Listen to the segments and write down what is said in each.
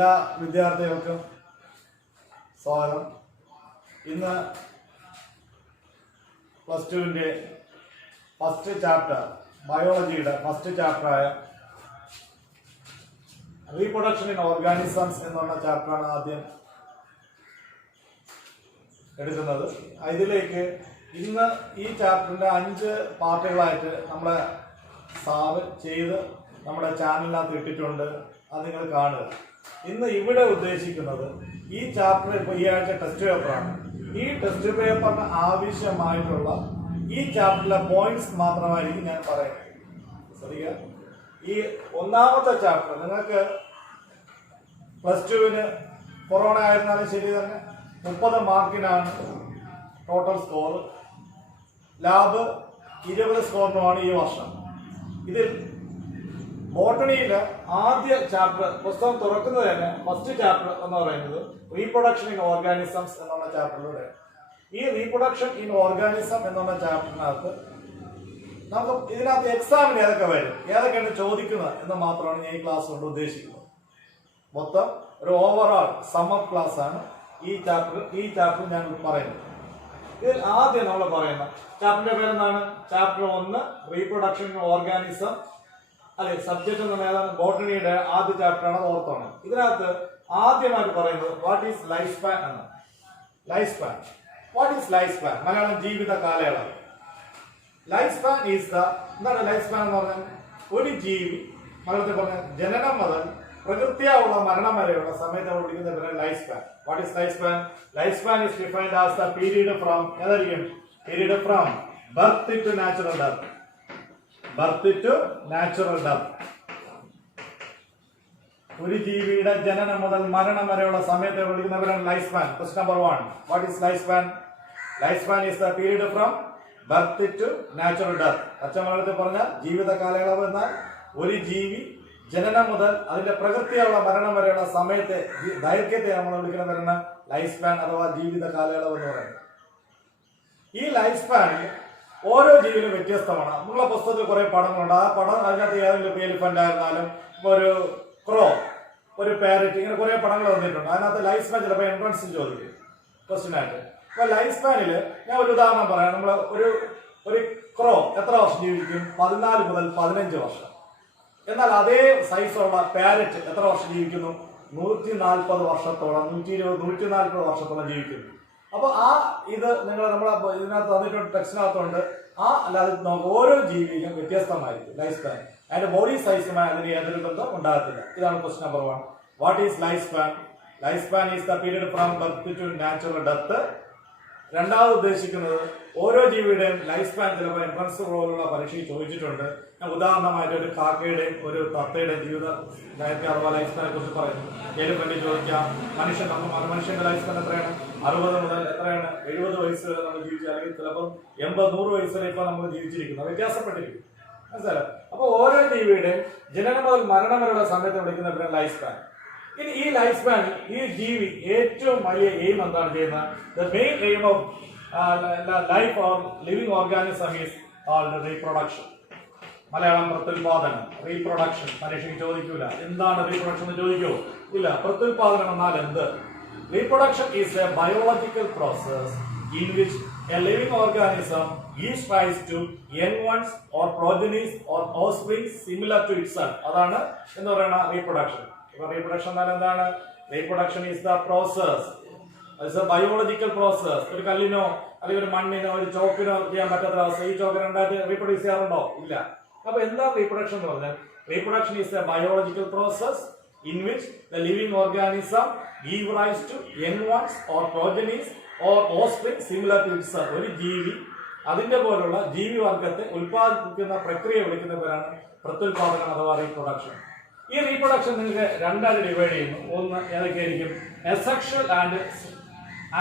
എല്ലാ വിദ്യാർത്ഥികൾക്കും സ്വാഗതം. ഇന്ന് +2 first chapter, ബയോളജിയുടെ first ചാപ്റ്ററായ reproduction in organisms എന്നുള്ള ചാപ്റ്ററാണ് ആദ്യം എടുക്കുന്നത്. ഇതിലേക്ക് ഇന്ന് ഈ ചാപ്റ്ററിന്റെ 5 പാർട്ടുകളായിട്ട് നമ്മുടെ സാറ് ചെയ്ത് നമ്മുടെ ചാനലിനകത്ത് ഇട്ടിട്ടുണ്ട്. അത് നിങ്ങൾ കാണുക. ഇന്ന് ഇവിടെ ഉദ്ദേശിക്കുന്നത് ഈ ചാപ്റ്റർ ഇപ്പോൾ ഈ ആഴ്ച ടെസ്റ്റ് പേപ്പറാണ്. ഈ ടെസ്റ്റ് പേപ്പറിന് ആവശ്യമായിട്ടുള്ള ഈ ചാപ്റ്ററിലെ പോയിന്റ്സ് മാത്രമായിരിക്കും ഞാൻ പറയുന്നത്. ശ്രദ്ധിക്കുക, ഈ ഒന്നാമത്തെ ചാപ്റ്റർ നിങ്ങൾക്ക് +2 കൊറോണ ആയിരുന്നാലും ശരി തന്നെ 30 മാർക്കിനാണ് ടോട്ടൽ സ്കോർ. ലാബ് 20 സ്കോറിനുമാണ് ഈ വർഷം. ഇതിൽ ബോട്ടണിയിലെ ആദ്യ ചാപ്റ്റർ, പുസ്തകം തുറക്കുന്നത് തന്നെ ഫസ്റ്റ് ചാപ്റ്റർ എന്ന് പറയുന്നത് റീപ്രൊഡക്ഷൻ ഇൻ ഓർഗാനിസംസ് എന്നുള്ള ചാപ്റ്ററിലൂടെ. ഈ റീപ്രൊഡക്ഷൻ ഇൻ ഓർഗാനിസം എന്നുള്ള ചാപ്റ്ററിനകത്ത് നമുക്ക് ഇതിനകത്ത് എക്സാമിന് ഏതൊക്കെ വരും, ഏതൊക്കെയാണ് ചോദിക്കുന്നത് എന്ന് മാത്രമാണ് ഞാൻ ഈ ക്ലാസ് കൊണ്ട് ഉദ്ദേശിക്കുന്നത്. മൊത്തം ഒരു ഓവറോൾ സമ്മപ്പ് ക്ലാസ് ആണ് ഈ ചാപ്റ്റർ ഞാൻ പറയുന്നത്. ഇതിൽ ആദ്യം നമ്മൾ പറയുന്ന ചാപ്റ്ററിന്റെ പേരെന്താണ്? Chapter 1 reproduction in organism. അല്ലെ, സബ്ജക്ട് എന്ന് പറഞ്ഞാൽ ബോട്ടണിയുടെ ആദ്യ ചാപ്റ്ററാണ്, ഓർത്തോണം. ഇതിനകത്ത് ആദ്യമായിട്ട് പറയുന്നത് വാട്ട് ഈസ് ലൈഫ് സ്പാൻ എന്ന്. Life span, what is life span? Malayalam ജീവിത കാലയളവ്. ലൈഫ് സ്പാൻ ഈസ് ദ, എന്താണ് ലൈഫ് സ്പാൻ എന്ന് പറഞ്ഞാൽ? ഒരു ജീവി, മലയാളത്തിൽ പറഞ്ഞ ജനനം മുതൽ പ്രകൃത്യാവുള്ള മരണം വരെയുള്ള സമയത്ത് വിളിക്കുന്ന പേര് life span. What is life span? Life span is defined as the period from, ഏതായിരിക്കും period from birth to natural death. Birth to natural death. ഒരു ജീവിയുടെ ജനനം മുതൽ മരണം വരെയുള്ള സമയത്തെ വിളിക്കുന്നവരാണ് life span. Question number 1, what is life span? Life span is the period from birth to natural death. അച്ഛമലയാളത്തിൽ പറഞ്ഞാൽ ജീവിത കാലയളവ് എന്നാൽ ഒരു ജീവി ജനനം മുതൽ അതിന്റെ പ്രകൃതിയുള്ള മരണം വരെയുള്ള സമയത്തെ ദൈർഘ്യത്തെ നമ്മൾ വിളിക്കുന്നവരാണ് ലൈഫ് സ്പാൻ അഥവാ ജീവിത കാലയളവ് എന്ന് പറയുന്നത്. ഈ ലൈഫ് സ്പാനിൽ ഓരോ ജീവിയിലും വ്യത്യസ്തമാണ്. നിങ്ങളുടെ പുസ്തകത്തിൽ കുറെ പടങ്ങളുണ്ട്. ആ പടം അതിനകത്ത് ഏതെങ്കിലും എലിഫന്റ് ആയിരുന്നാലും ഒരു ക്രോ, ഒരു പാരറ്റ്, ഇങ്ങനെ കുറെ പടങ്ങൾ വന്നിട്ടുണ്ട്. അതിനകത്ത് ലൈഫ് സ്പാൻ ചിലപ്പോൾ എൻട്രൻസിൽ ചോദിക്കും ക്വസ്റ്റ്യൻ ആയിട്ട്. അപ്പൊ ലൈഫ് സ്പാനിൽ ഞാൻ ഒരു ഉദാഹരണം പറയാം. നമ്മൾ ഒരു ക്രോ എത്ര വർഷം ജീവിക്കും? 14 മുതൽ 15 വർഷം. എന്നാൽ അതേ സൈസുള്ള പാരറ്റ് എത്ര വർഷം ജീവിക്കുന്നു? 140 വർഷത്തോളം, 120-140 വർഷത്തോളം ജീവിക്കുന്നു. അപ്പൊ ഇത് നിങ്ങൾ നമ്മളെ ഇതിനകത്ത് തന്നിട്ടുണ്ട്, ടെക്സ്റ്റിനകത്തുണ്ട്. അല്ലാതെ നമുക്ക് ഓരോ ജീവിക്കും വ്യത്യസ്തമായിരിക്കും ലൈഫ് സ്പാൻ. അതിന്റെ ബോഡി സൈസുമായി അതിന് യാതൊരു ബന്ധം ഉണ്ടാകത്തില്ല. ഇതാണ് question number 1. What is life span? Life span is the period from birth to natural death. രണ്ടാമത് ഉദ്ദേശിക്കുന്നത് ഓരോ ജീവിയുടെയും ലൈഫ് സ്പാൻ ചിലപ്പോൾ എൻട്രൻസ് പോലുള്ള പരീക്ഷയിൽ ചോദിച്ചിട്ടുണ്ട്. ഞാൻ ഉദാഹരണമായിട്ട് ഒരു കാക്കയുടെയും ഒരു തത്തയുടെയും ജീവിത ദൈർഘ്യം അഥവാ ലൈഫ് സ്പാനെ കുറിച്ച് പറയുന്നു. എലിഫന്റ് ചോദിക്കാം. മനുഷ്യന്റെ ലൈഫ് സ്പാൻ എത്രയാണ്? 60 മുതൽ എത്രയാണ്? 70 വയസ്സ് വരെ നമ്മൾ ജീവിച്ചു, അല്ലെങ്കിൽ ചിലപ്പോൾ 80-100 വയസ്സ് വരെ ഇപ്പൊ നമ്മൾ ജീവിച്ചിരിക്കുന്നു. വ്യത്യാസപ്പെട്ടിരിക്കും, മനസ്സിലായോ? അപ്പൊ ഓരോ ജീവിയുടെയും ജനനം മുതൽ മരണം വരെയുള്ള സമയത്ത് വിളിക്കുന്ന ലൈഫ് സ്പാൻ. ഇനി ഈ ലൈഫ് സ്പാനിൽ ഈ ജീവി ഏറ്റവും വലിയ എയിം എന്താണ് ചെയ്യുന്നത്? The main aim of life or living organism is called reproduction. Malayalam പ്രത്യുൽപാദനം. റീപ്രൊഡക്ഷൻ പരീക്ഷയ്ക്ക് ചോദിക്കൂല. എന്താണ് റീപ്രൊഡക്ഷൻ എന്ന് ചോദിക്കൂ? ഇല്ല. പ്രത്യുൽപാദനം എന്നാൽ എന്ത്? Reproduction is a biological process in which a living organism gives rise to young ones or progenies or offspring similar to itself. അതാണ് എന്ന് പറയുന്ന റീപ്രൊഡക്ഷൻ. റീപ്രൊഡക്ഷൻ എന്നാൽ എന്താണ്? Reproduction is the process. It's A biological process. ഒരു കല്ലിനോ അല്ലെങ്കിൽ ഒരു മണ്ണിനോ ഒരു ചോക്കിനോ ചെയ്യാൻ പറ്റാത്ത അവസ്ഥ. ഈ ചോക്ക് രണ്ടായിട്ട് റീപ്രൊഡ്യൂസ് ചെയ്യാറുണ്ടോ? ഇല്ല. അപ്പൊ എന്താ റീപ്രൊഡക്ഷൻ എന്ന് പറഞ്ഞാൽ? Reproduction is A biological process in which the living organism give rise to young ones or progenies or offspring similar to itself. ഒരു ജീവി അതിന്റെ പോലുള്ള ജീവിവർഗത്തെ ഉൽപ്പാദിപ്പിക്കുന്ന പ്രക്രിയ വിളിക്കുന്ന പേരാണ് പ്രത്യുൽപാദനം അഥവാ റീപ്രൊഡക്ഷൻ. ഈ റീപ്രൊഡക്ഷൻ നിങ്ങൾക്ക് രണ്ടായിട്ട് ഡിവൈഡ് ചെയ്യുന്നു. ഒന്ന് ഏതൊക്കെയായിരിക്കും? Asexual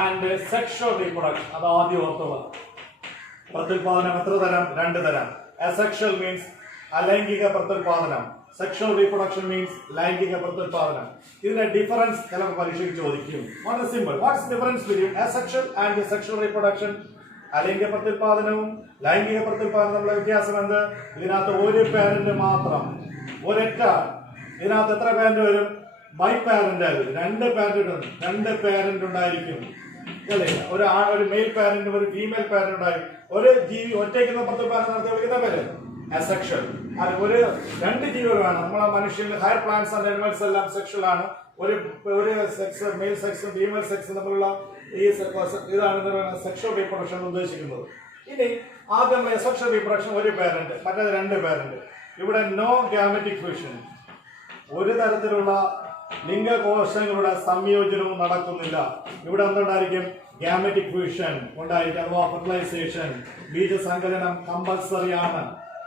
and sexual reproduction. അത് ആദ്യം ഓർത്തുള്ളത്. പ്രത്യുൽപാദനം എത്ര തരം? 2 തരം. അസെക്ഷൽ മീൻസ് അലൈംഗിക പ്രത്യുൽപാദനം. സെക്ഷൽ റീപ്രൊഡക്ഷൻ മീൻസ് ലൈംഗിക പ്രത്യുൽപാദനം. ഇതിന്റെ ഡിഫറൻസ് ചിലപ്പോൾ പരീക്ഷയ്ക്ക് ചോദിക്കും. വളരെ simple. What's difference between asexual and sexual reproduction? അലൈംഗിക പ്രത്യുൽപാദനവും ലൈംഗിക പ്രത്യുൽപാദനവും തമ്മിലുള്ള വ്യത്യാസം എന്ത്? ഇതിനകത്ത് ഒരു പാരന്റ് മാത്രം, ഒരൊറ്റ. ഇതിനകത്ത് എത്ര പാരന്റ് വരും? ബൈ പാരന്റ് ആയിരുന്നു, രണ്ട് പാരന്റ് ഉണ്ടായിരിക്കും അല്ലേ? ഒരു മെയിൽ പാരന്റും ഒരു ഫീമെയിൽ പാരന്റ് ഉണ്ടായിരിക്കും. ഒരു ജീവി ഒറ്റയ്ക്ക് പ്രത്യുൽപാദനം നടത്തി വിളിക്കുന്ന പേര് അസെക്ഷൽ. ഒരു രണ്ട് ജീവികളാണ് നമ്മളെ മനുഷ്യരിൽ, ഹയർ പ്ലാന്റ്സ് ആൻഡ് അനിമൽസ് എല്ലാം സെക്ഷൽ ആണ്. ഒരു സെക്സ്, മെയിൽ സെക്സും ഫീമെയിൽ സെക്സും തമ്മിലുള്ള ഈ ഇതാണ് സെക്ഷൽ റീപ്രൊഡക്ഷൻ ഉദ്ദേശിക്കുന്നത്. ഇനി ആദ്യം സെക്ഷൽ റീപ്രൊഡക്ഷൻ ഒരു പാരന്റ്, മറ്റേത് രണ്ട് പാരന്റ്. ഇവിടെ നോ ഗാമറ്റിക് ഫ്യൂഷൻ, ഒരു തരത്തിലുള്ള ലിംഗകോശങ്ങളുടെ സംയോജനവും നടക്കുന്നില്ല. ഇവിടെ എന്തുണ്ടായിരിക്കും? ഗാമറ്റിക് ഫ്യൂഷൻ ഉണ്ടായിരിക്കും, അഥവാ ഫെർട്ടിലൈസേഷൻ, ബീജസങ്കലനം കമ്പൽസറി ആണ്.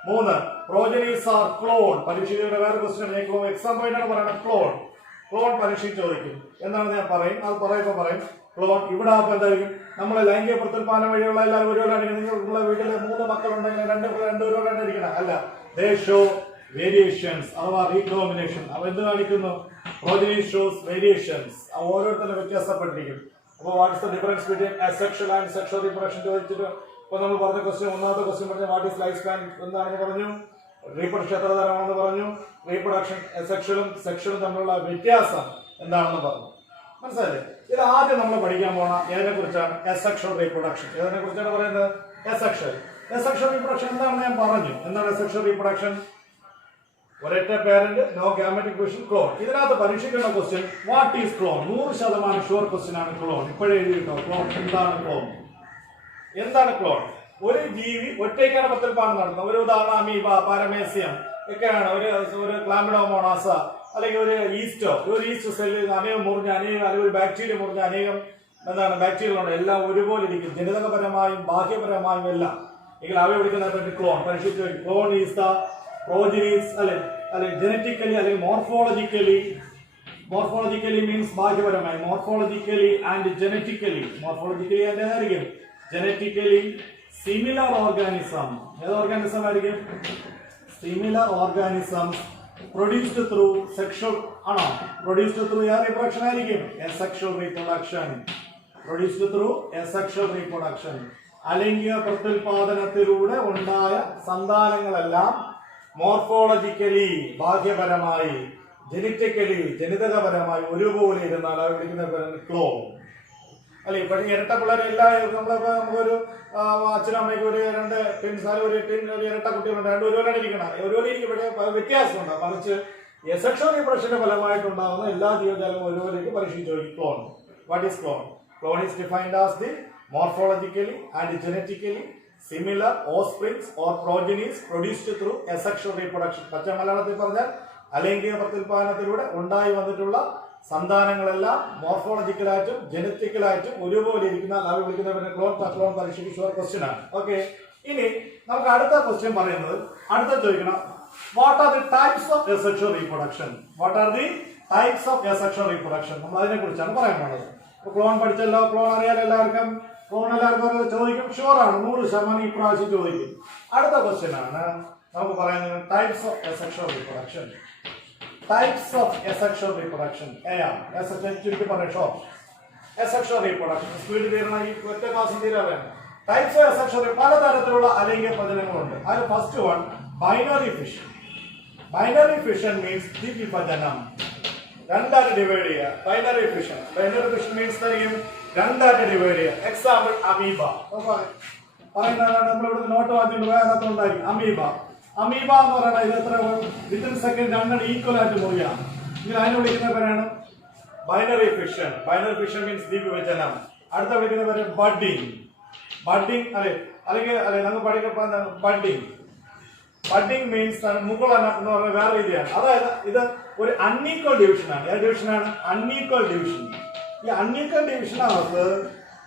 3 പ്രോജനീസ് ആർ ക്ലോൺ. പരീക്ഷയുടെ വേറെ ക്വസ്റ്റ്യൻ എക്സാം പോയിന്റ് ആണ് പറയുന്നത്. ക്ലോൺ പരീക്ഷ ചോദിക്കും. എന്താണ് ഞാൻ പറയും, അത് പറയും ക്ലോൺ. ഇവിടെ ആകുമ്പോൾ എന്തായിരിക്കും? നമ്മളെ ലൈംഗിക പ്രത്യുൽപാദനം വഴിയുള്ള എല്ലാവരും ഒരുപോലെയാണ്. നിങ്ങളുടെ വീട്ടിൽ 3 മക്കളുണ്ടെങ്കിൽ രണ്ട് ഒരുപോലെയാണ് ഇരിക്കണം അല്ല. ദേ ഷോ വേരിയേഷൻസ് അഥവാ റീകോമ്പിനേഷൻ. അവ എന്ത് കാണിക്കുന്നു? Progeny shows variations. ഓരോരുത്തരും വ്യത്യാസപ്പെട്ടിരിക്കും. അപ്പോൾ what is the difference between asexual and sexual reproduction ചോദിച്ചിട്ട് ഇപ്പോൾ നമ്മൾ പറഞ്ഞ ക്വസ്റ്റ്യൻ, ഒന്നാമത്തെ ക്വസ്റ്റ്യൻ പറഞ്ഞ വാട്ട് ഈസ് ലൈഫ് സ്പാൻ എന്താണെന്ന് പറഞ്ഞു, റീപ്രൊഡക്ഷൻ എത്ര തരമാണെന്ന് പറഞ്ഞു, റീപ്രൊഡക്ഷൻ സെക്ഷലും തമ്മിലുള്ള വ്യത്യാസം എന്താണെന്ന് പറഞ്ഞു. മനസ്സിലായില്ലേ? ഇത് ആദ്യം നമ്മൾ പഠിക്കാൻ പോണ ഏതിനെ കുറിച്ചാണ്? Asexual reproduction. ഏതിനെ കുറിച്ചാണ് പറയുന്നത്? അസെക്ഷൽ റീപ്രൊഡക്ഷൻ എന്താണെന്ന് ഞാൻ പറഞ്ഞു. എന്താണ് അസെക്ഷൽ റീപ്രൊഡക്ഷൻ? ഒരൊറ്റ parent, no gametic fusion, clone. ഇതിനകത്ത് പരീക്ഷിക്കുന്ന question what is clone? 100% sure question ആണ് ക്ലോൺ. ഇപ്പോഴേ എഴുതിയിട്ടോ ക്ലോൺ. എന്താണ് ക്ലോൺ? ഒരു ജീവി ഒറ്റയ്ക്കാണ് പ്രത്യുൽപാദനം നടത്തുന്നത്. ഒരു ഉദാഹരണം അമീബ, പാരമേസിയം ഒക്കെയാണ്. ഒരു ക്ലാമിഡോമോണാസ അല്ലെങ്കിൽ ഒരു ഈസ്റ്റ് സെല്ല് അനേകം മുറിഞ്ഞ അല്ലെങ്കിൽ ഒരു ബാക്ടീരിയ മുറിഞ്ഞ അനേകം ബാക്ടീരിയകളുണ്ട്. എല്ലാം ഒരുപോലെ ഇരിക്കും, ജനിതകപരമായും ബാഹ്യപരമായും എല്ലാം. എങ്കിൽ അവയെ വിളിക്കുന്ന ക്ലോൺ. പരീക്ഷിച്ചു. ക്ലോൺ ഈസ് ദ പ്രോജനീസ് അല്ലെ ജനറ്റിക്കലി അല്ലെങ്കിൽ മോർഫോളജിക്കലി മീൻസ് ബാഹ്യപരമായി, മോർഫോളജിക്കലി ആൻഡ് ജനറ്റിക്കലി ആയിരിക്കും ജനറ്റിക്കലി സിമിലർ ഓർഗാനിസം. ഏത് ഓർഗാനിസം ആയിരിക്കും? Similar organisms produced through sexual ആണോ? പ്രൊഡ്യൂസ്ഡ് ത്രൂ റീപ്രൊഡക്ഷൻ ആയിരിക്കും. Sexual reproduction. അലൈംഗിക പ്രത്യുൽപാദനത്തിലൂടെ ഉണ്ടായ സന്താനങ്ങളെല്ലാം മോർഫോളജിക്കലി ബാഹ്യപരമായി, ജനറ്റിക്കലി ജനിതകപരമായി ഒരുപോലെ ഇരുന്നാൽ അവർ വിളിക്കുന്ന ക്ലോൺ അല്ലെ. ഇപ്പോഴും ഇരട്ട പിള്ളേരെ നമുക്കൊരു അച്ഛനും അമ്മയ്ക്ക് ഒരു 2 ട്വിൻസ് ഒരു ഇരട്ട കുട്ടികളുണ്ട്. രണ്ടും ഒരുപോലെ ഇരിക്കണം. ഒരുപോലെ ഇരിക്കുമ്പോഴേ വ്യത്യാസമുണ്ട്. മറിച്ച് സെക്ഷൽ റീപ്രൊഡക്ഷന്റെ ഫലമായിട്ടുണ്ടാകുന്ന എല്ലാ ജീവജാലവും ഒരുപോലേക്ക് പരീക്ഷിച്ചു. Clone. What is clone? Clone is defined as the morphologically and genetically similar offsprings or progenies produced through asexual reproduction. പച്ച മലയാളത്തിൽ പറഞ്ഞാൽ അലൈംഗിക പ്രത്യുൽപാദനത്തിലൂടെ ഉണ്ടായി വന്നിട്ടുള്ള സന്താനങ്ങളെല്ലാം മോർഫോളജിക്കലായിട്ടും ജനറ്റിക്കലായിട്ടും ഒരുപോലെ ഇരിക്കുന്ന അവയെ വിളിക്കുന്നവരുടെ ക്ലോൺ പരീക്ഷയ്ക്ക് ഷുവർ ക്വസ്റ്റ്യൻ ആണ്. ഓക്കെ, ഇനി നമുക്ക് അടുത്ത ക്വസ്റ്റ്യൻ പറയുന്നത്, അടുത്ത ചോദിക്കണം, what are the types of asexual reproduction? നമ്മൾ അതിനെ കുറിച്ചാണ് പറയാൻ പോകുന്നത്. ക്ലോൺ പഠിച്ചല്ലോ, ക്ലോൺ അറിയാലോ എല്ലാവർക്കും. ചോദിക്കും, ഷുവർ ആണ്, 100% ഈ പ്രാവശ്യം ചോദിക്കും. അടുത്ത ക്വസ്റ്റ്യൻ ആണ് നമുക്ക് പറയുന്നത് types of asexual reproduction. asexual reproduction speed തീരണ ഈ ഒറ്റ ക്ലാസ് തീരാൻ. ടൈപ്സ് ഓഫ് asexual പലതരത്തിലുള്ള അലൈംഗിക പ്രജനനങ്ങളുണ്ട്. അതിൽ first one binary fission. Binary fission means ദ്വിവിഭജനം, രണ്ടായിട്ട് ഡിവൈഡ് ചെയ്യുക. ബൈനറി ഫിഷൻ മീൻസ് രണ്ടായിട്ട് ഡിവൈഡ് ചെയ്യുക. എക്സാമ്പിൾ അമീബ പറയുന്നതാണ്. നമ്മളിവിടെ നോട്ട് വാങ്ങിച്ചിട്ട് അതിനകത്ത് ഉണ്ടായിരിക്കും അമീബ എന്ന് പറയുന്നത്. ഇത് എത്ര വിത്തിൻ സെക്കൻഡ് 2 ഈക്വൽ ആയിട്ട് മുറിയാം. ഇങ്ങനെ അതിനെ വിളിക്കുന്ന പേരാണ് ബൈനറി ഫിഷൻ. മീൻസ് ദ്വിവിഭജനം. അടുത്ത വിളിക്കുന്ന പേര് ബഡ്ഡിങ് അല്ലെങ്കിൽ നമുക്ക് പഠിക്കാൻ ബഡ്ഡിങ് മീൻസ് മുകളന എന്ന് പറഞ്ഞ വേറെ രീതിയാണ്. അതായത് ഇത് ഒരു അൺഈക്വൽ ഡിവിഷനാണ്. ഏത് ഡിവിഷനാണ്? Unequal division. ഈ അൺഈക്വൽ ഡിവിഷനകത്ത്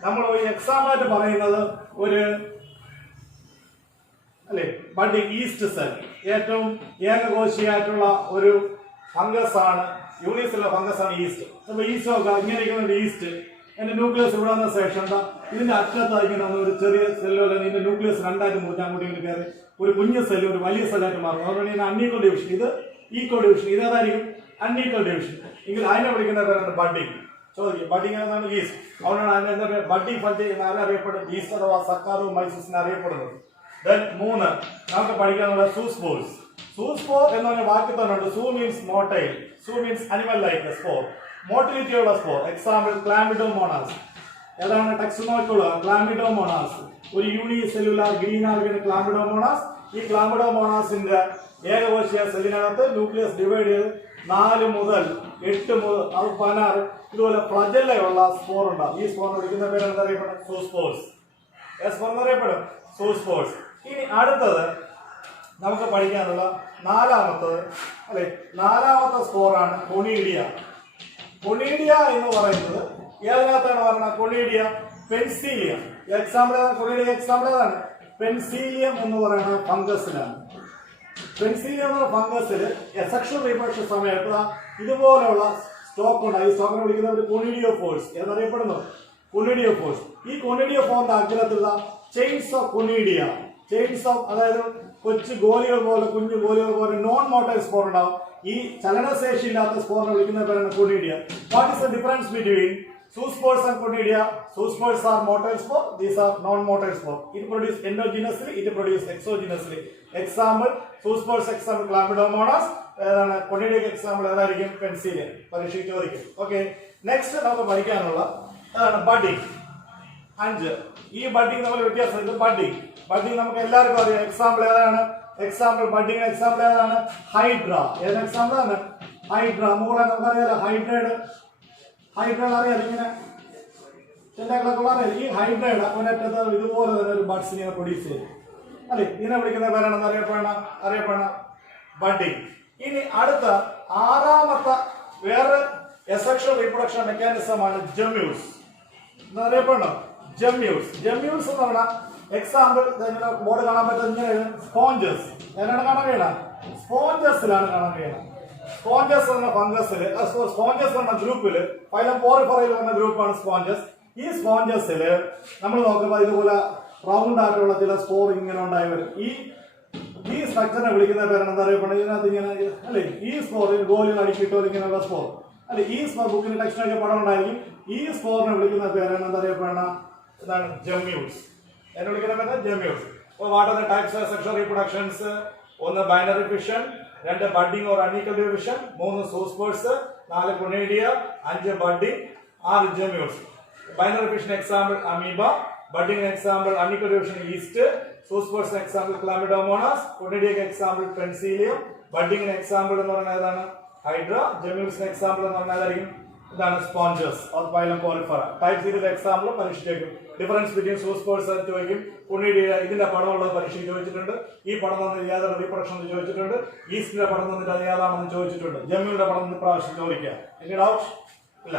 നമ്മൾ ഒരു എക്സാമ്പിളായിട്ട് പറയുന്നത് ഒരു ബഡ്ഡിങ് ഈസ്റ്റ് സെൽ, ഏറ്റവും ഏകകോശിയായിട്ടുള്ള ഒരു ഫംഗസ് ആണ്, യൂണിസെല്ലുലർ ഫംഗസ് ആണ് ഈസ്റ്റ്. അപ്പൊ ഈസ്റ്റ് നോക്കാം, ഇങ്ങനെ ഇരിക്കുന്ന ഈസ്റ്റ്, എന്റെ ന്യൂക്ലിയസ് ഇവിടെ വന്ന ശേഷം ഇതിന്റെ അറ്റത്ത് ഇങ്ങനെ ഒരു ചെറിയ സെല്ലോ ഇതിന്റെ ന്യൂക്ലിയസ് രണ്ടായിട്ട് മുറിച്ച് അങ്ങോട്ട് ഇങ്ങനെ കയറി ഒരു കുഞ്ഞു സെല്ല് ഒരു വലിയ സെല്ലായിട്ട് മാറും. അതുകൊണ്ട് അൺഈക്വൽ ഡിവിഷൻ. ഇത് ഈക്വൽ ഡിവിഷൻ. ഇതേതായിരിക്കും? Unequal division. എങ്കിൽ അതിനെ വിളിക്കുന്ന പേരാണ് ബഡ്ഡിങ്. ചോദിക്കും ബഡ്ഡിങ് എന്നാണ് ഈസ്റ്റ്. അതുകൊണ്ടാണ് അതിന് എന്താ പറയുക? ബഡ്ഡിങ് ഫഞ്ച് എന്ന് അറിയപ്പെടുന്നത്. ഈസ്റ്റ് അഥവാ സക്കാറോ മൈസിസിനെ അറിയപ്പെടുന്നത്. ദെൻ 3 നമുക്ക് പഠിക്കാനുള്ള സൂസ്പോൾസ്. സൂസ്പോർ എന്ന് പറഞ്ഞ വാക്കിൽ തന്നെ ഉണ്ട്. Zoo means motile, zoo means animal like spore, motility ഉള്ള സ്പോർ. Example chlamydomonas. ഏതാണ് ടെക്സ്റ്റ് നോക്കിയുള്ള ക്ലാമിഡോമോണാസ്, ഒരു യൂണിസെല്ലുലാർ ഗ്രീൻ ആൽഗൻ ക്ലാമിഡോമോണാസ്. ഈ ക്ലാമിഡോമോണാസിന്റെ ഏകകോശീയ സെല്ലിനകത്ത് ന്യൂക്ലിയസ് ഡിവൈഡ് ചെയ്ത് 4 മുതൽ 8 മുതൽ 16 ഇതുപോലെ ഫ്ലജല്ലയുള്ള സ്പോർ ഉണ്ടാവും. ഈ സ്പോർ വിളിക്കുന്ന പേര് എന്തറിയപ്പെടും? സൂസ്പോർസ്. സ്പോർ എന്നറിയപ്പെടും സൂസ്പോർസ്. ഇനി അടുത്തത് നമുക്ക് പഠിക്കാനുള്ള നാലാമത്തെ സ്പോറാണ് കൊണീഡിയ. കൊണീഡിയ എന്ന് പറയുന്നത് ഏതിനകത്താണ് പറഞ്ഞത്? കൊണീഡിയ പെൻസീലിയം. എക്സാമ്പിൾ കൊണീഡിയ എക്സാമ്പിൾ ഏതാണ്? പെൻസീലിയം എന്ന് പറയുന്ന ഫംഗസിലാണ്. പെൻസീലിയം എന്ന ഫംഗസിൽ സെക്ഷൽ റീപ്രൊഡക്ഷൻ സമയത്ത് ഇതുപോലെയുള്ള സ്റ്റോക്ക് ഉണ്ട്. ഈ സ്റ്റോക്കിനെ വിളിക്കുന്നത് കൊണീഡിയോ ഫോഴ്സ് എന്നറിയപ്പെടുന്നു. കൊണീഡിയോ ഫോഴ്സ്. ഈ കൊണീഡിയോ ഫോറിന്റെ അഗ്രത്തിൽ chains of conidia, chains of അതായത് കൊച്ചു ഗോലികൾ പോലെ, കുഞ്ഞു ഗോലികൾ പോലെ നോൺ മോട്ടൈൽ സ്പോർ ഉണ്ടാവും. ഈ ചലനശേഷി ഇല്ലാത്ത സ്പോറിനെ വിളിക്കുന്ന പേരാണ് conidia. What is the difference between zoospores and conidia? Zoospores are motile spore, these are non-motile spore. It produces endogenously, it produces exogenously. Example, zoospores example Chlamydomonas, conidia example Penicillium. പരീക്ഷയ്ക്ക് ചോദിക്കും. Okay, next നമുക്ക് പഠിക്കാനുള്ള budding. 5. ഈ budding നമ്മൾ വ്യത്യാസം. ഇത് budding. Budding നമുക്ക് എല്ലാവർക്കും അറിയാം. എക്സാമ്പിൾ ഏതാണ്? എക്സാമ്പിൾ ബഡിങ് എക്സാമ്പിൾ ഏതാണ്? ഹൈഡ്ര. ഏത് എക്സാമ്പിൾ ആണ്? ഹൈഡ്ര. മുകളെ നമുക്കറിയാലോ ഹൈഡ്രേഡ്. ഹൈഡ്രേഡ് അറിയാം, ഇങ്ങനെ ചെല്ലാക്കളൊക്കെ അറിയാം. ഈ ഹൈഡ്രേഡ് ഒരറ്റത്ത് ഇതുപോലെ തന്നെ ഒരു ബഡ്സ് ഇങ്ങനെ പ്രൊഡ്യൂസ് ചെയ്യും. അല്ലെ, ഇതിനെ വിളിക്കുന്ന പേരാണെന്ന് അറിയപ്പെടണം ബഡിങ്. ഇനി അടുത്ത 6ാമത്തെ വേറെ എസെക്ഷൽ റീപ്രൊഡക്ഷൻ മെക്കാനിസമാണ് ജമ്യൂസ് എന്നറിയപ്പെടണം. ജമ്യൂസ്. ജമ്യൂസ് എന്ന് പറഞ്ഞാൽ എക്സാമ്പിൾ ബോർഡ് കാണാൻ പറ്റുന്ന സ്പോഞ്ചസ്. ഏതാണ് കാണാൻ കഴിയണം? സ്പോഞ്ചസിലാണ് കാണാൻ കഴിയണം. സ്പോഞ്ചസ് എന്ന ഫംഗസില്, സ്പോഞ്ചസ് എന്ന ഗ്രൂപ്പില് ഫൈലം പോറിഫറയിൽ വന്ന ഗ്രൂപ്പാണ് സ്പോഞ്ചസ്. ഈ സ്പോഞ്ചസില് നമ്മൾ നോക്കുമ്പോൾ ഇതുപോലെ റൗണ്ട് ആയിട്ടുള്ള ചില സ്പോർ ഇങ്ങനെ ഉണ്ടായി വരും. ഈ സ്ട്രക്ചറിനെ വിളിക്കുന്ന പേരാണ് എന്താ അറിയപ്പെടുന്നത്? ഇതിനകത്ത് ഇങ്ങനെ അല്ലെ, ഈ സ്പോറിൽ ഗോലികൾ അടിക്കിട്ടോ ഇങ്ങനെയുള്ള സ്പോർ അല്ലെ. ഈ സ്പോർ ബുക്കിന് ടെക്സ്റ്റിനൊക്കെ പടം ഉണ്ടായിരിക്കും. ഈ സ്പോറിനെ വിളിക്കുന്ന പേരാണ് എന്താ അറിയപ്പെടുന്ന? ഇതാണ് ജമ്യൂസ്. എന്നെ വിളിക്കുന്ന പേരാണ് ജമ്യൂസ്. അപ്പോൾ what are the types of sexual reproductions? 1 binary fission, 2 budding or unequal division, 3 zoospores, 4 conidia, 5 budding, 6 gemmules. Binary fission example amoeba, budding example unequal division yeast, zoospores example chlamydomonas, conidia example penicillium, budding example എന്ന് പറയുന്നത് ഏതാണ്? Hydra. Gemmules example എന്ന് പറഞ്ഞാൽ ഇതാണ് sponges or phylum porifera. Type series example പരീക്ഷിച്ചേക്കും. Difference between zoospores ചോദിക്കും. Conidia ഇതിന്റെ പടമുള്ളത് പരീക്ഷയ്ക്ക് ചോദിച്ചിട്ടുണ്ട്. ഈ പടം തന്നിട്ട് ഏതൊരു റീപ്രൊഡക്ഷൻ ചോദിച്ചിട്ടുണ്ട്. ഈസ്റ്റിന്റെ പടം തന്നിട്ട് അത് ഏതാണെന്ന് ചോദിച്ചിട്ടുണ്ട്. ജമ്മിയുടെ പടം പ്രാവശ്യം ചോദിക്കുക. എനി ഡൗട്ട് ഇല്ല?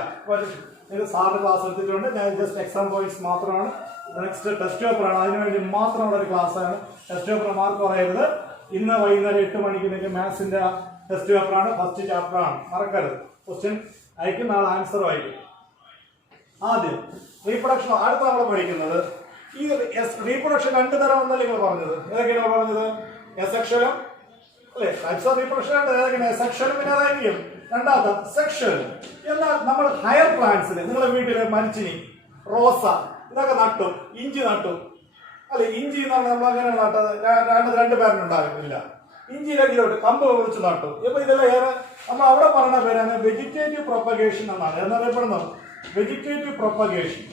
ഇത് സാറിന്റെ ക്ലാസ് എടുത്തിട്ടുണ്ട്. ഞാൻ ജസ്റ്റ് എക്സാം പോയിന്റ്സ് മാത്രമാണ്. നെക്സ്റ്റ് ടെസ്റ്റ് പേപ്പർ ആണ്, അതിനുവേണ്ടി മാത്രമുള്ള ഒരു ക്ലാസ് ആണ്. ടെസ്റ്റ് പേപ്പർ മാർക്ക് പറയരുത്. ഇന്ന് വൈകുന്നേരം 8 മണിക്ക് നിങ്ങൾക്ക് മാത്സിന്റെ ടെസ്റ്റ് പേപ്പർ ആണ്. ഫസ്റ്റ് ചാപ്റ്റർ ആണ്, മറക്കരുത്. ക്വസ്റ്റ്യൻ അയക്കും, നാളെ ആൻസർ വായിക്കും. ആദ്യം റീപ്രൊഡക്ഷൻ. അടുത്ത നമ്മൾ പഠിക്കുന്നത് ഈ റീപ്രൊഡക്ഷൻ 2 തരം എന്നല്ലേ നിങ്ങൾ പറഞ്ഞത്? ഏതൊക്കെയാണ് പറഞ്ഞത്? എസെക്ഷലും അല്ലെ, ടൈപ്സ് ഓഫ് റീപ്രൊഡക്ഷൻ ഏതൊക്കെയാണ്? എസെക്ഷലും പിന്നെ ഏതായിരിക്കും? രണ്ടാമത്തെ സെക്ഷൽ. എന്നാൽ നമ്മൾ ഹയർ പ്ലാന്റ്സിൽ നിങ്ങളുടെ വീട്ടിലെ മരിച്ചിനി, റോസ ഇതൊക്കെ നട്ടു, ഇഞ്ചി നട്ടു അല്ലെ. ഇഞ്ചി എന്ന് പറഞ്ഞാൽ നമ്മൾ അങ്ങനെ നട്ടത് 2 പേരുണ്ടാകില്ല. ഇഞ്ചിയിലേക്ക് ഇതോട്ട് കമ്പ് കുറിച്ച് നട്ടു. ഇപ്പൊ ഇതെല്ലാം ഏറെ നമ്മൾ അവിടെ പറയുന്ന പേരാണ് വെജിറ്റേറ്റീവ് പ്രൊപ്പഗേഷൻ എന്നാണ്. എന്നറിയപ്പെടുന്നത് വെജിറ്റേറ്റീവ് പ്രൊപ്പഗേഷൻ.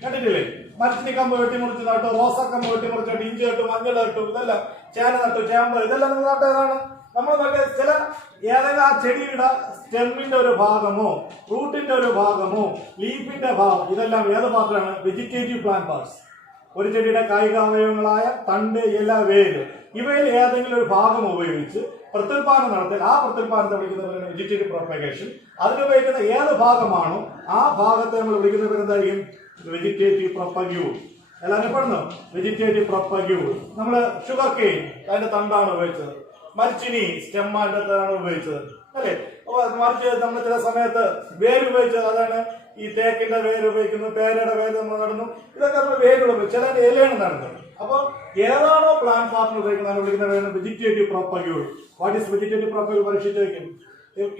കണ്ടിട്ടില്ലേ? മരച്ചിനി കമ്പ് വെട്ടിമുറിച്ച് നട്ടു, റോസ കമ്പ് വെട്ടിമുറിച്ചിട്ട് ഇഞ്ചി നട്ടു, മഞ്ഞൾ നട്ടു, ഇതെല്ലാം ചേന നട്ടു, ചേമ്പ്, ഇതെല്ലാം നിങ്ങൾ നട്ട ഏതാണ്? നമ്മൾ നോക്കിയ ചില ഏതെങ്കിലും ആ ചെടിയുടെ സ്റ്റെമ്മിന്റെ ഒരു ഭാഗമോ റൂട്ടിന്റെ ഒരു ഭാഗമോ ലീഫിന്റെ ഭാഗം, ഇതെല്ലാം ഏത് പാർട്ടാണ്? Vegetative plant parts. ഒരു ചെടിയുടെ കായികാവയവങ്ങളായ തണ്ട്, ഇല, വേര് ഇവയിൽ ഏതെങ്കിലും ഒരു ഭാഗം ഉപയോഗിച്ച് പ്രത്യുൽപാദനം നടത്തി ആ പ്രത്യുൽപാദനത്തെ വിളിക്കുന്ന വെജിറ്റേറ്റീവ് പ്രൊപ്പഗേഷൻ. അതിനുപയോഗിക്കുന്ന ഏത് ഭാഗമാണോ ആ ഭാഗത്തെ നമ്മൾ വിളിക്കുന്ന പേര് എന്തായിരിക്കും? Vegetative propagule. എല്ലാവരും പെടുന്നു വെജിറ്റേറ്റീവ് പ്രൊപ്പഗ്യൂൾ. നമ്മള് ഷുഗർ കെയിൻ അതിന്റെ തണ്ടാണ് ഉപയോഗിച്ചത്. മരിച്ചിനി സ്റ്റെമ്മാന്റെ ആണ് ഉപയോഗിച്ചത് അല്ലെ. മറിച്ച് നമ്മൾ ചില സമയത്ത് വേര് ഉപയോഗിച്ചത്, അതാണ് ഈ തേക്കിന്റെ വേര് ഉപയോഗിക്കുന്നു, പേരയുടെ വേര് നമ്മൾ നടന്നു. ഇതൊക്കെ നമ്മൾ വേരുകൾ ഉപയോഗിച്ചു, ചില ഇലയാണ് നടന്നത്. അപ്പോൾ ഏതാണോ പ്ലാന്റ് പാർട്ണർ ഉപയോഗിക്കുന്നത് നമ്മൾ വിളിക്കുന്ന vegetative propagule. What is vegetative propagule? പരീക്ഷിച്ച് വയ്ക്കും.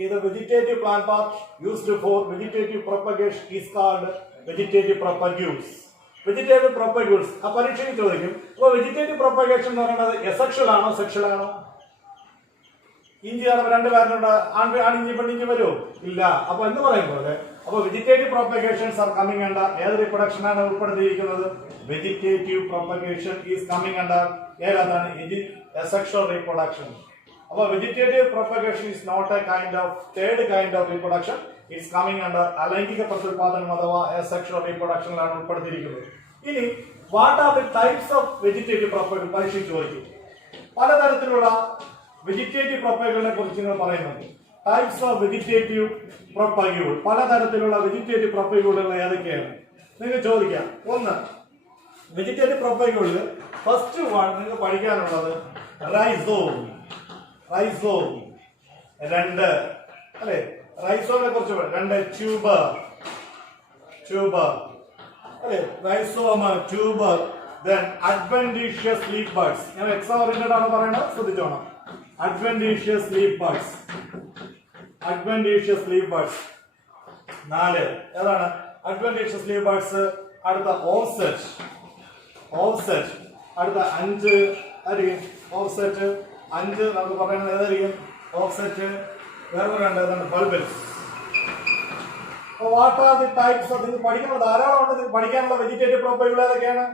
ഇത് vegetative plant part used for vegetative propagation is called vegetative propagules. Vegetative propagules ആ പരീക്ഷയ്ക്ക് ചോദിക്കും. അപ്പോൾ വെജിറ്റേറ്റീവ് പ്രൊപ്പഗേഷൻ എന്ന് പറയുന്നത് എസെക്ഷൽ ആണോ സെക്ഷൽ ആണോ? ഇഞ്ചി കാണുമ്പോൾ രണ്ട് പേരുണ്ട്, ആണിഞ്ചി പെണ്ണിഞ്ചി വരുമോ? ഇല്ല. അപ്പൊ എന്ന് പറയുമ്പോൾ അപ്പൊ vegetative propagations are coming under ഏത് റിപ്രൊഡക്ഷൻ ആണ് ഉൾപ്പെടുത്തിയിരിക്കുന്നത്? Vegetative propagation is coming under ഏതാണ്? Sexual reproduction. അപ്പൊ vegetative propagation is not a kind of third kind of reproduction, it's coming under അലൈംഗിക പ്രത്യുൽപാദനം അഥവാ സെക്ഷുവൽ റീപ്രൊഡക്ഷനിലാണ് ഉൾപ്പെടുത്തിയിരിക്കുന്നത്. ഇനി what are the types of vegetative propagation പരീക്ഷയ്ക്ക് ചോദിക്കും. പലതരത്തിലുള്ള വെജിറ്റേറ്റീവ് പ്രൊപ്പഗേഷനെ കുറിച്ച് നിങ്ങൾ പറയുന്നുണ്ട്. ടൈപ്സ് ഓഫ് വെജിറ്റേറ്റീവ് പ്രൊപ്പഗ്യൂൾ, പലതരത്തിലുള്ള വെജിറ്റേറ്റീവ് പ്രൊപ്പഗ്യൂളുകൾ ഏതൊക്കെയാണ് നിങ്ങൾക്ക് ചോദിക്കാം. ഒന്ന്, വെജിറ്റേറ്റീവ് പ്രൊപ്പഗ്യൂളിൽ ഫസ്റ്റ് വൺ നിങ്ങൾക്ക് പഠിക്കാനുള്ളത് റൈസോം. റൈസോം. രണ്ട് അല്ലെ, റൈസോമിനെ കുറിച്ച് രണ്ട്, ട്യൂബർ. ട്യൂബർ അല്ലെ, rhizome, tuber. Then adventitious leaf buds. ഞാൻ എക്സാം ഓറിയന്റഡ് ആണ് പറയുന്നത്, ശ്രദ്ധിച്ചോണം. Adventitious leaf buds. Adventitious leaf buds. 4 ഏതാണ് adventitious leaf buds? അടുത്ത offset. Offset. അടുത്ത 5 ആയിരിക്കും offset. 5 നമുക്ക് പറയുന്നത് ഏതായിരിക്കും? Offset. വേറെ രണ്ട് ഏതാണ്? bulbous. What are the types of നിങ്ങൾ പഠിക്കുന്നത് ധാരാളം ഉണ്ട്. നിങ്ങൾക്ക് പഠിക്കാനുള്ള വെജിറ്റേറ്റീവ് പ്രൊപ്പഗ്യൂൾ ഏതൊക്കെയാണ്?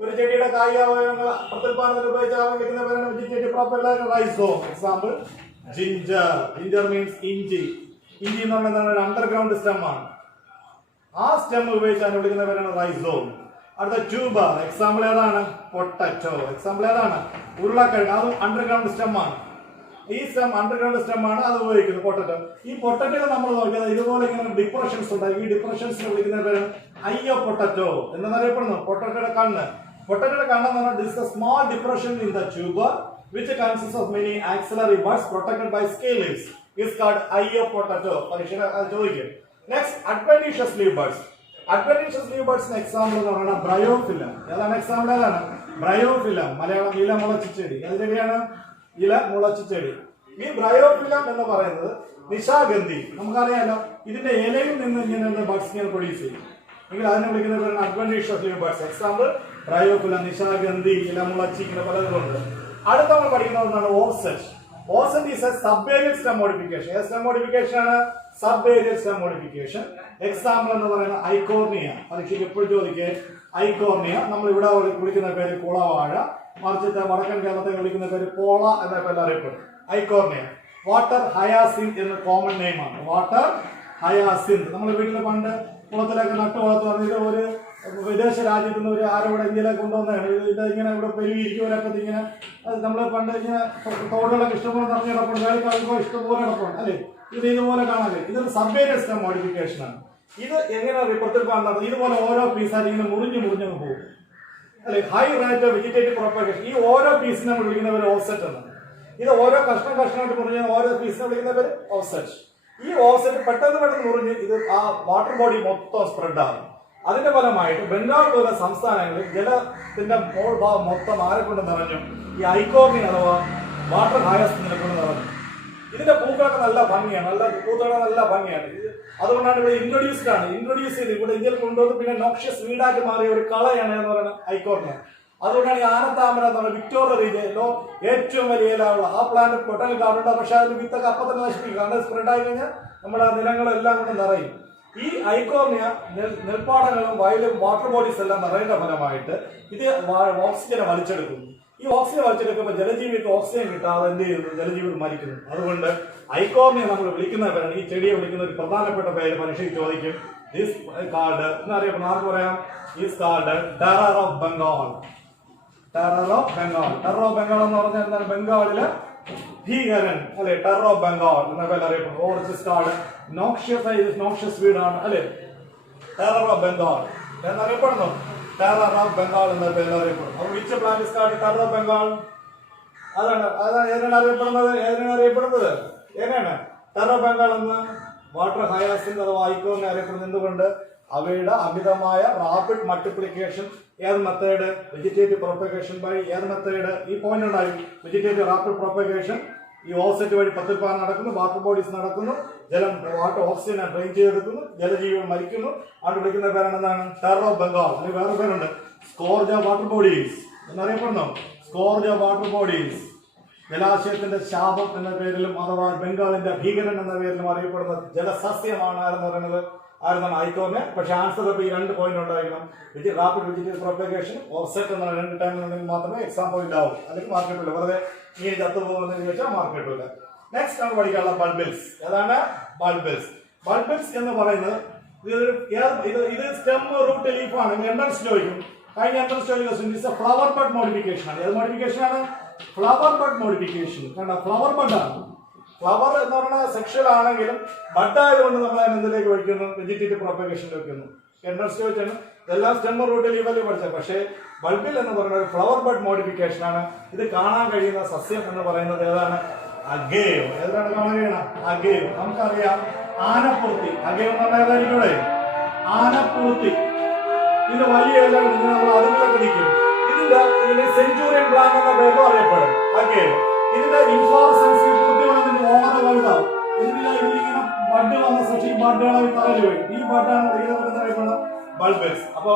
ഒരു ചെടിയുടെ കായ്യാവയവങ്ങൾ പ്രത്യുൽപാദനത്തിൽ ഉപയോഗിക്കുന്ന പേരാണ് vegetative propagule. Rhizome. Example ginger. Ginger means ഇഞ്ചി. ഇഞ്ചി എന്ന് പറയുന്നത് ഒരു അണ്ടർഗ്രൗണ്ട് സ്റ്റെം ആണ്. ആ സ്റ്റെം ഉപയോഗിച്ചാണ് വിളിക്കുന്ന പേരാണ് റൈസോം. അടുത്ത ട്യൂബർ. എക്സാമ്പിൾ ഏതാണ്? പൊട്ടറ്റോ. എക്സാമ്പിൾ ഏതാണ്? ഉരുളക്കിഴങ്ങ്. അതും അണ്ടർഗ്രൗണ്ട് സ്റ്റെം ആണ്. ഈ സ്റ്റെം അണ്ടർഗ്രൗണ്ട് സ്റ്റെം ആണ്, അത് ഉപയോഗിക്കുന്നത് പൊട്ടറ്റോ. ഈ പൊട്ടറ്റോ നമ്മൾ നോക്കിയാൽ ഇതുപോലെ ഇങ്ങനെ ഡിപ്രഷൻസ് ഉണ്ട്. ഈ ഡിപ്രഷൻസിനെ വിളിക്കുന്ന പേരാണ് അയ്യോ പൊട്ടറ്റോ എന്നറിയപ്പെടുന്നു. പൊട്ടറ്റോയുടെ കണ്ണ്. പൊട്ടറ്റോയുടെ കണ്ണെന്ന് പറഞ്ഞാൽ this is a small depression in the tuber which consists of many axillary buds protected by scales is called eye of potato. പരീക്ഷ ചോദിക്കും. Next, adventitious leaf buds. Adventitious leaf buds example എന്ന് പറയുന്നത് Bryophyllum. ഏതാണ് example? ഏതാണ്? Bryophyllum. Malayalam ഇല മുളച്ചിച്ചെടി. ഏതിലാണ്? ഇല മുളച്ചിച്ചെടി. ഈ ബ്രയോഫിലം എന്ന് പറയുന്നത് നിശാഗന്ധി. നമുക്കറിയാലോ, ഇതിന്റെ ഇലയിൽ നിന്ന് ഇങ്ങനെ ബഡ്സ് ഇങ്ങനെ പ്രൊഡ്യൂസ് ചെയ്യും. എങ്കിൽ അതിനെ വിളിക്കുന്നത് adventitious leaf buds. Example bryophyllum, നിശാഗന്ധി, ഇല മുളച്ചി, ഇങ്ങനെ പലതുണ്ട്. അടുത്ത നമ്മൾ പഠിക്കുന്ന ഒന്നാണ് offset. Offset is a subaerial stem modification. ഏത് സ്റ്റെം മോഡിഫിക്കേഷൻ ആണ്? Subaerial stem modification. എക്സാമ്പിൾ എന്ന് പറയുന്നത് ഐക്കോർണിയ. പരീക്ഷയ്ക്ക് എപ്പോഴും ചോദിക്കേ ഐക്കോർണിയ. നമ്മൾ ഇവിടെ വിളിക്കുന്ന പേര് കുളവാഴ, മറിച്ചത്തെ വടക്കൻ കേരളത്തെ വിളിക്കുന്ന പേര് പോള എന്ന പേര് അറിയപ്പെടും. ഐക്കോർണിയ. വാട്ടർ ഹയാസിന്ത് എന്ന കോമൺ നെയിം ആണ്. Water hyacinth. നമ്മുടെ വീട്ടിൽ പണ്ട് കുളത്തിലൊക്കെ നട്ടു വളർത്തുന്നത്. ഇത് ഒരു വിദേശ രാജ്യത്ത് നിന്ന് ഒരു ആരോടെ ഇന്ത്യയിലേക്ക് കൊണ്ടുവന്നതാണ്. ഇത് ഇങ്ങനെ ഇവിടെ പെരുകിയിരിക്കുമൊക്കെ ഇങ്ങനെ നമ്മൾ പണ്ട് ഇങ്ങനെ തോടുകളൊക്കെ ഇഷ്ടംപോലെ നിറഞ്ഞു കിടപ്പുണ്ട്, വേലിക്കാലോ ഇഷ്ടംപോലെ കിടപ്പുണ്ട് അല്ലേ. ഇത് ഇതുപോലെ കാണാല്ലേ. ഇതൊരു സബ്-ഏരിയൽ സ്റ്റെം മോഡിഫിക്കേഷൻ ആണ്. ഇത് എങ്ങനെ പ്രത്യുൽപാദനം? ഇതുപോലെ ഓരോ പീസായിട്ട് ഇങ്ങനെ മുറിഞ്ഞു പോകും അല്ലെ. High rate of vegetative propagation. ഈ ഓരോ പീസിനെ നമ്മൾ വിളിക്കുന്നവർ ഓഫ്സെറ്റ് എന്നാണ്. ഇത് ഓരോ കഷ്ണമായിട്ട് മുറിഞ്ഞ ഓരോ പീസിനെ വിളിക്കുന്നവർ ഓഫ്സെറ്റ്. ഈ ഓഫ്സെറ്റ് പെട്ടെന്ന് മുറിഞ്ഞ് ഇത് ആ വാട്ടർ ബോഡി മൊത്തം സ്പ്രെഡ് ആകും. അതിന്റെ ഫലമായിട്ട് ബംഗാൾ പോലെ സംസ്ഥാനങ്ങളിൽ ജലത്തിന്റെ മോൾ ഭാഗം മൊത്തം ആരെക്കൊണ്ട് നിറഞ്ഞു? ഈ ഐക്കോർണിയ അഥവാ വാട്ടർ ഹയാസിനെ കൊണ്ട് നിറഞ്ഞു. ഇതിന്റെ പൂക്കളൊക്കെ നല്ല ഭംഗിയാണ്. നല്ല ഭംഗിയാണ്. അതുകൊണ്ടാണ് ഇവിടെ ഇൻട്രൊഡ്യൂസ് ചെയ്ത് ഇവിടെ ഇന്ത്യയിൽ കൊണ്ടുവന്ന് പിന്നെ നോക്ഷ്യസ് വീടാക്കി മാറിയ ഒരു കളയാണ് എന്ന് പറയുന്നത് ഐക്കോർണിയ. അതുകൊണ്ടാണ് ഈ ആനത്താമര എന്ന് പറയുന്നത് വിക്ടോറിയ റീജിയനിലോ ഏറ്റവും വലിയ ഇലയുള്ള ആ പ്ലാന്റ് പൊട്ടൽ കാണുന്നുണ്ട്. പക്ഷെ അതിന് വിത്തൊക്കെ അപ്പം തന്നെ നശിപ്പിക്കും. കാരണം സ്പ്രെഡ് ആയി കഴിഞ്ഞാൽ നമ്മുടെ നിലങ്ങളെല്ലാം കൊണ്ട് നിറയും. ഈ ഐക്കോർണിയ നെൽപ്പാടങ്ങളും വയലും വാട്ടർ ബോഡീസ് എല്ലാം നിറയുന്ന ഫലമായിട്ട് ഇത് ഓക്സിജനെ വലിച്ചെടുക്കുന്നു. ഈ ഓക്സിജൻ വലിച്ചെടുക്കുമ്പോൾ ജലജീവിക്ക് ഓക്സിജൻ കിട്ടാതെ എന്ത് ചെയ്യുന്നു? ജലജീവികൾ മരിക്കുന്നു. അതുകൊണ്ട് ഐക്കോർണിയ നമ്മൾ വിളിക്കുന്ന പേരാണ്, ഈ ചെടിയെ വിളിക്കുന്ന ഒരു പ്രധാനപ്പെട്ട പേര് പരീക്ഷയ്ക്ക് ചോദിക്കും. ദിസ് കാർഡ് എന്നറിയപ്പെടുന്ന ആർക്ക് പറയാം? Is card terror of Bengal. Terror of Bengal. Terror of Bengal എന്ന് പറഞ്ഞാൽ എന്താണ്? ബംഗാളില് ഭീകരൻ അല്ലെ. ടെറർ ഓഫ് ബംഗാൾ എന്ന പേര് അറിയപ്പെടുന്നു. ഓർ ദിസ് കാർഡ് നോക്ഷ്യസ് വീടാണ് അല്ലെ. ടെറർ ഓഫ് ബംഗാൾ എന്നറിയപ്പെടുന്നു. ടെറർ ഓഫ് ബംഗാൾ എന്ന പേര് അറിയപ്പെടുന്നു. അപ്പോൾ which plant is called terror of Bengal? അതാണ് ഏതാണ് അറിയപ്പെടുന്നത്? ഏതാണ് ടെറർ ഓഫ് ബംഗാൾ എന്ന്? വാട്ടർ ഹയാസിന്ത് അഥവാ ഐക്കോർണിയ അറിയപ്പെടുന്നത്. എന്തുകൊണ്ട്? അവയുടെ അമിതമായ റാപ്പിഡ് മൾട്ടിപ്ലിക്കേഷൻ. ഏത് മെത്തേഡ്? വെജിറ്റേറ്റീവ് പ്രൊപ്പഗേഷൻ ബൈ ഏത് മെത്തേഡ്? ഈ പോയിന്റ് ഉണ്ടായി. Vegetative rapid propagation. ഈ ഓഫ്സെറ്റ് വഴി പ്രത്യുൽപാദനം നടക്കുന്നു, വാട്ടർ ബോഡീസ് നടക്കുന്നു, വാട്ടർ ഓക്സിജനെ ഡ്രെയിൻ ചെയ്തെടുക്കുന്നു, ജലജീവികൾ മരിക്കുന്നു. അവിടെ വിളിക്കുന്ന പേരാണ് എന്താണ്? Terror of Bengal. അല്ലെങ്കിൽ വേറെ പേരുണ്ട്, സ്കോർജ് ഓഫ് വാട്ടർ ബോഡീസ് എന്നറിയപ്പെടുന്നു. സ്കോർജ് ഓഫ് വാട്ടർ ബോഡീസ്. ജലാശയത്തിന്റെ ശാപം എന്ന പേരിലും അഥവാ ബംഗാളിന്റെ ഭീകരൻ എന്ന പേരിലും അറിയപ്പെടുന്ന ജലസസ്യമാണ് ആരെന്ന് പറയുന്നത് ആരെന്നാണ് ഐക്കോർനെ. പക്ഷെ ആൻസർ ഇപ്പോൾ ഈ 2 പോയിന്റ് ഉണ്ടായിരിക്കണം. റാപ്പിഡ് വെജിറ്റേറിയൻ പ്രൊപ്പഗേഷൻ ഓഫ്സെറ്റ് എന്ന 2 ടൈമിലുണ്ടെങ്കിൽ മാത്രമേ എക്സാം പോയിന്റ് ആവും, അല്ലെങ്കിൽ മാർക്ക് കിട്ടില്ല. വെറുതെ ഈ ചത്തുപോകുന്നതിന് ചോദിച്ചാൽ മാർക്ക് കിട്ടില്ല. നെക്സ്റ്റ് നമ്മൾ പഠിക്കാനുള്ള ബൾബിൾസ്. ഏതാണ് ബൾബിൾസ്? ബൾബിൾസ് എന്ന് പറയുന്നത് ഇത് സ്റ്റെം റൂട്ട് ലീഫാണ്. എൻട്രൻസ് ചോദിക്കും. കഴിഞ്ഞ എൻട്രൻസ് ചോദിക്കുന്ന ഫ്ലവർ ബഡ് മോഡിഫിക്കേഷൻ ആണ്. ഏത് മോഡിഫിക്കേഷൻ ആണ്? Flower bud modification. കണ്ട, ഫ്ലവർ ബഡ് ആണ്. ഫ്ലവർ എന്ന് പറഞ്ഞാൽ സെക്ഷൽ ആണെങ്കിലും ബഡ് ആയതുകൊണ്ട് നമ്മൾ അതിന് എന്തിലേക്ക് വയ്ക്കുന്നു? വെജിറ്റേറ്റീവ് പ്രൊപ്പഗേഷനിൽ വെക്കുന്നു. എൻട്രൻസ് ചോദിച്ചാണ്. ഇതെല്ലാം സ്റ്റെം റൂട്ട് ലീഫിൽ പഠിച്ചത്. പക്ഷേ ബൾബിൽ എന്ന് പറയുന്നത് ഫ്ലവർ ബഡ് മോഡിഫിക്കേഷൻ ആണ്. ഇത് കാണാൻ കഴിയുന്ന സസ്യം എന്ന് പറയുന്നത് ഏതാണ്? അഗേവ്. ഏതാണ് കാണാൻ കഴിയണം? അഗേവ്. നമുക്കറിയാം ആനപ്പൂർത്തി. അഗേവ് എന്ന് പറഞ്ഞാൽ ഏതായിരിക്കും ഇവിടെ? ആനപ്പൂർത്തി. ഇത് വലിയ എല്ലാം നമ്മൾ അതുങ്ങളൊക്കെ നിൽക്കും. ഇതിന്റെ സെഞ്ചുറിയൻ പ്ലാന്റ് എന്ന പേരിലും അറിയപ്പെടും അഗേവ്. ഇതിന്റെ ഇൻഫ്ലോറസൻസ് പൂർത്തിവളത്തിന്റെ ഓവർ വലുതാവും. ഇതിലിങ്ങനെ ബഡ് വന്ന ശേഷം ഈ ബഡുകളായി തറയിൽ വരും. ഈ ബഡാണ് അറിയപ്പെടുന്നത് ബൾബിൾസ്. അപ്പോ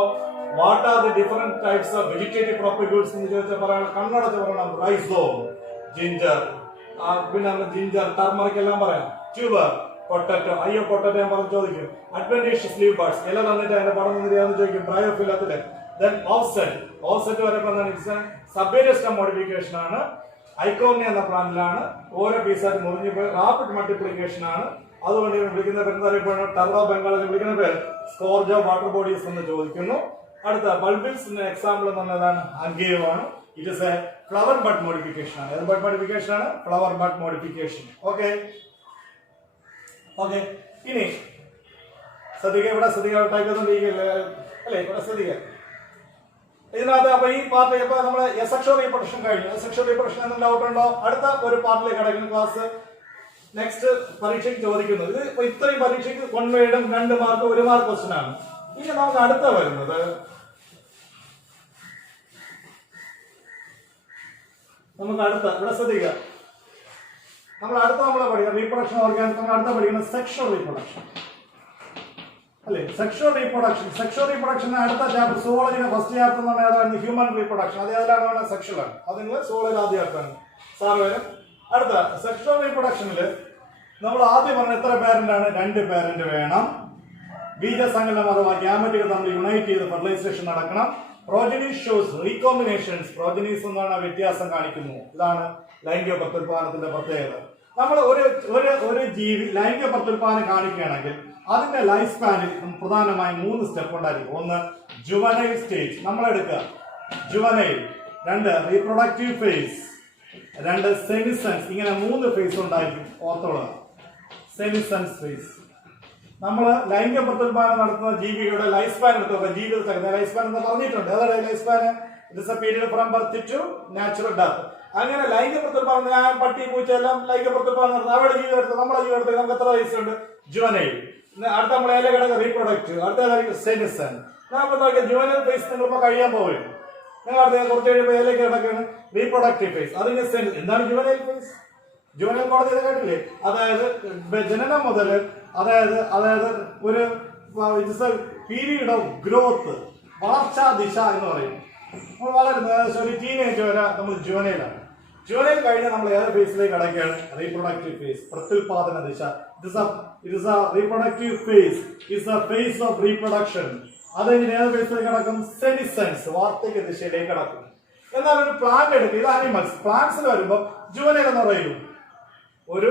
what are the different types of vegetative propagators എന്ന് ചോദിച്ചാൽ പറയണം, കണ്ണടച്ച് പറയണം റൈസോം, ജിഞ്ചർ, പിന്നെ ജിഞ്ചർ, ടർമറിക് എല്ലാം പറയാം. Tuber, potato. അയ്യോ പൊട്ടറ്റോ ഞാൻ പറഞ്ഞു ചോദിക്കും. അഡ്വന്റേഷ്യസ് ലീവ് ബഡ്സ് ഇല തന്നിട്ട് അതിന്റെ പടം തന്നിട്ട് ചോദിക്കും. ബ്രയോഫില്ലത്തില്. Then offset. ഓഫ്സെറ്റ് വരെ സബ്വേരിയസ് സ്റ്റെം മോഡിഫിക്കേഷൻ ആണ്. ഐക്കോർണിയ എന്ന പ്ലാന്റിലാണ്. ഓരോ പീസായിട്ട് മുറിഞ്ഞു പോയി റാപ്പിഡ് മൾട്ടിപ്ലിക്കേഷൻ ആണ്. അതുകൊണ്ട് വിളിക്കുന്ന പേര് എന്താ അറിയപ്പെടുന്നത്? ടർറോ ബംഗാളിൽ വിളിക്കുന്ന പേര് സ്കോർജോ വാട്ടർ ബോഡീസ് എന്ന് ചോദിക്കുന്നു. അടുത്ത ബൾബിൾസിന്റെ എക്സാമ്പിൾ എന്ന് പറഞ്ഞതാണ് അഗേവ് ആണ്. It is A flower bud modification ആണ്. ഏത് ബഡ് മോഡിഫിക്കേഷൻ ആണ്? Flower bud modification. Okay okay. ഇനി ശ്രദ്ധിക്കുക. ഇവിടെ ശ്രദ്ധിക്കുക. ടൈപ്പൊന്നുമില്ലേ? അല്ലേ? ഇവിടെ ശ്രദ്ധിക്കുക. ഇതിനകത്ത് അപ്പൊ ഈ പാർട്ട് ഇപ്പൊ നമ്മള് സെക്ഷൽ റീപ്രൊഡക്ഷൻ കഴിഞ്ഞു. സെക്ഷൽ റീപ്രൊഡക്ഷൻ എന്ന ഡൗട്ട് ഉണ്ടോ? അടുത്ത ഒരു പാർട്ടിലേക്ക് കിടക്കുന്ന ക്ലാസ് നെക്സ്റ്റ് പരീക്ഷയ്ക്ക് ചോദിക്കുന്നത്. ഇത് ഇത്രയും പരീക്ഷയ്ക്ക് 1 വേർഡും 2 മാർക്ക് 1 മാർക്ക് ക്വസ്റ്റ്യൻ ആണ്. ഇനി നമുക്ക് അടുത്ത വരുന്നത് ഇവിടെ ശ്രദ്ധിക്കുക. നമ്മൾ പഠിക്കാം റീപ്രൊഡക്ഷൻ ഓർഗാനിസം. നമ്മൾ അടുത്ത പഠിക്കുന്നത് സെക്ഷൽ റീപ്രൊഡക്ഷൻ അല്ലേ? Sexual reproduction. സെക്ഷൽ റീപ്രൊഡക്ഷൻ അടുത്ത ചാപ്റ്റർ സോളജിന്റെ ഫസ്റ്റ് ചാപ്റ്റർ എന്ന് പറഞ്ഞാൽ ഹ്യൂമൻ റീപ്രൊഡക്ഷൻ. അത് ഏതാണ്? സെക്ഷലാണ്. അത് നിങ്ങൾ സോളജ് ആദ്യ ചാപ്റ്ററാണ് സാർ വരും. അടുത്ത സെക്ഷൽ റീപ്രൊഡക്ഷനിൽ നമ്മൾ ആദ്യം പറഞ്ഞ എത്ര പേരന്റ് ആണ്? 2 പേരന്റ് വേണം. ബീജസങ്കലനം അഥവാ ഗ്യാമറ്റുകൾ തമ്മിൽ യുണൈറ്റ് ചെയ്ത് ഫെർട്ടിലൈസേഷൻ നടക്കണം. Progenies shows റീകോമ്പിനേഷൻസ്. പ്രോജനീസ് എന്നാണ് വ്യത്യാസം കാണിക്കുന്നു. ഇതാണ് ലൈംഗിക പ്രത്യുൽപാദനത്തിന്റെ പ്രത്യേകത. നമ്മൾ ഒരു ജീവി ലൈംഗിക പ്രത്യുൽപാദനം കാണിക്കുകയാണെങ്കിൽ അതിന്റെ ലൈഫ് സ്പാനിൽ പ്രധാനമായും 3 സ്റ്റെപ്പ് ഉണ്ടായിരിക്കും. ഒന്ന് ജുവനൈൽ സ്റ്റേജ് നമ്മളെടുക്കുക, ജുവനൈൽ. 2 reproductive phase. 2 സെമിസെൻസ്. ഇങ്ങനെ 3 ഫേസ് ഉണ്ടായിരിക്കും. ഓർത്തോളുക. Senescence phase. നമ്മൾ ലൈംഗിക പ്രത്യുൽപാദനം നടത്തുന്ന ജീവികളുടെ ലൈഫ് സ്പാൻ എടുത്തു. ജീവിതത്തിൽ ലൈഫ് സ്പാൻ എന്ന് പറഞ്ഞിട്ടുണ്ട്. ഏതാണ് life span? It is a period from birth to natural death. അങ്ങനെ ലൈംഗിക പ്രത്യുൽപാദനം ഞാൻ പട്ടി പൂച്ച എല്ലാം ലൈംഗിക പ്രത്യുൽപാദനം നടത്തുന്നത് അവരുടെ ജീവിതം എടുത്ത് നമ്മളെ ജീവിതം എടുത്ത് നമുക്ക് എത്ര വയസ്സുണ്ട്? ജുവനൈൽ. അടുത്ത നമ്മൾ ഏല കിടക്കുക റീപ്രൊഡക്റ്റീവ്. അടുത്ത സെമിസൺ. നമുക്ക് ജുവനൈൽ ഫേസ് നിങ്ങളിപ്പോ കഴിയാൻ പോകും. നിങ്ങൾ അടുത്ത കുറച്ച് കഴിയുമ്പോൾ ഏലേക്ക് കിടക്കുകയാണ് റീപ്രൊഡക്റ്റീവ് ഫേസ്. അതിന് എന്താണ് ജുവനൈൽ ഫേസ്? ജുവനൈൽ കോടതി കേട്ടില്ലേ? അതായത് ജനനം മുതൽ അതായത് ഒരു പീരീഡ് ഓഫ് ഗ്രോത്ത്, വളർച്ചാ ദിശ എന്ന് പറയും. നമ്മൾ വളരുന്നത് ഏകദേശം ഒരു ടീനേജ് വരെ നമ്മൾ ജുവനൈലാണ്. ജുവനൈൽ കഴിഞ്ഞാൽ നമ്മൾ ഏത് ഫേസിലേക്ക് കടക്കുകയാണ്? റീപ്രൊഡക്റ്റീവ് ഫേസ്, പ്രത്യുൽപാദന ദിശ. It is a reproductive phase. It's a phase of reproduction. അത് കഴിഞ്ഞ് ഏത് ഫേസിലേക്ക് കടക്കും? സെമിസെൻസ്, വാർദ്ധക്യ ദിശയിലേക്ക് കടക്കും. എന്നാൽ ഒരു പ്ലാന്റ് എടുക്കുക. ഇത് ആനിമൽസ്. പ്ലാന്റ്സിൽ വരുമ്പോൾ ജുവനൈൽ എന്ന് പറയും. ഒരു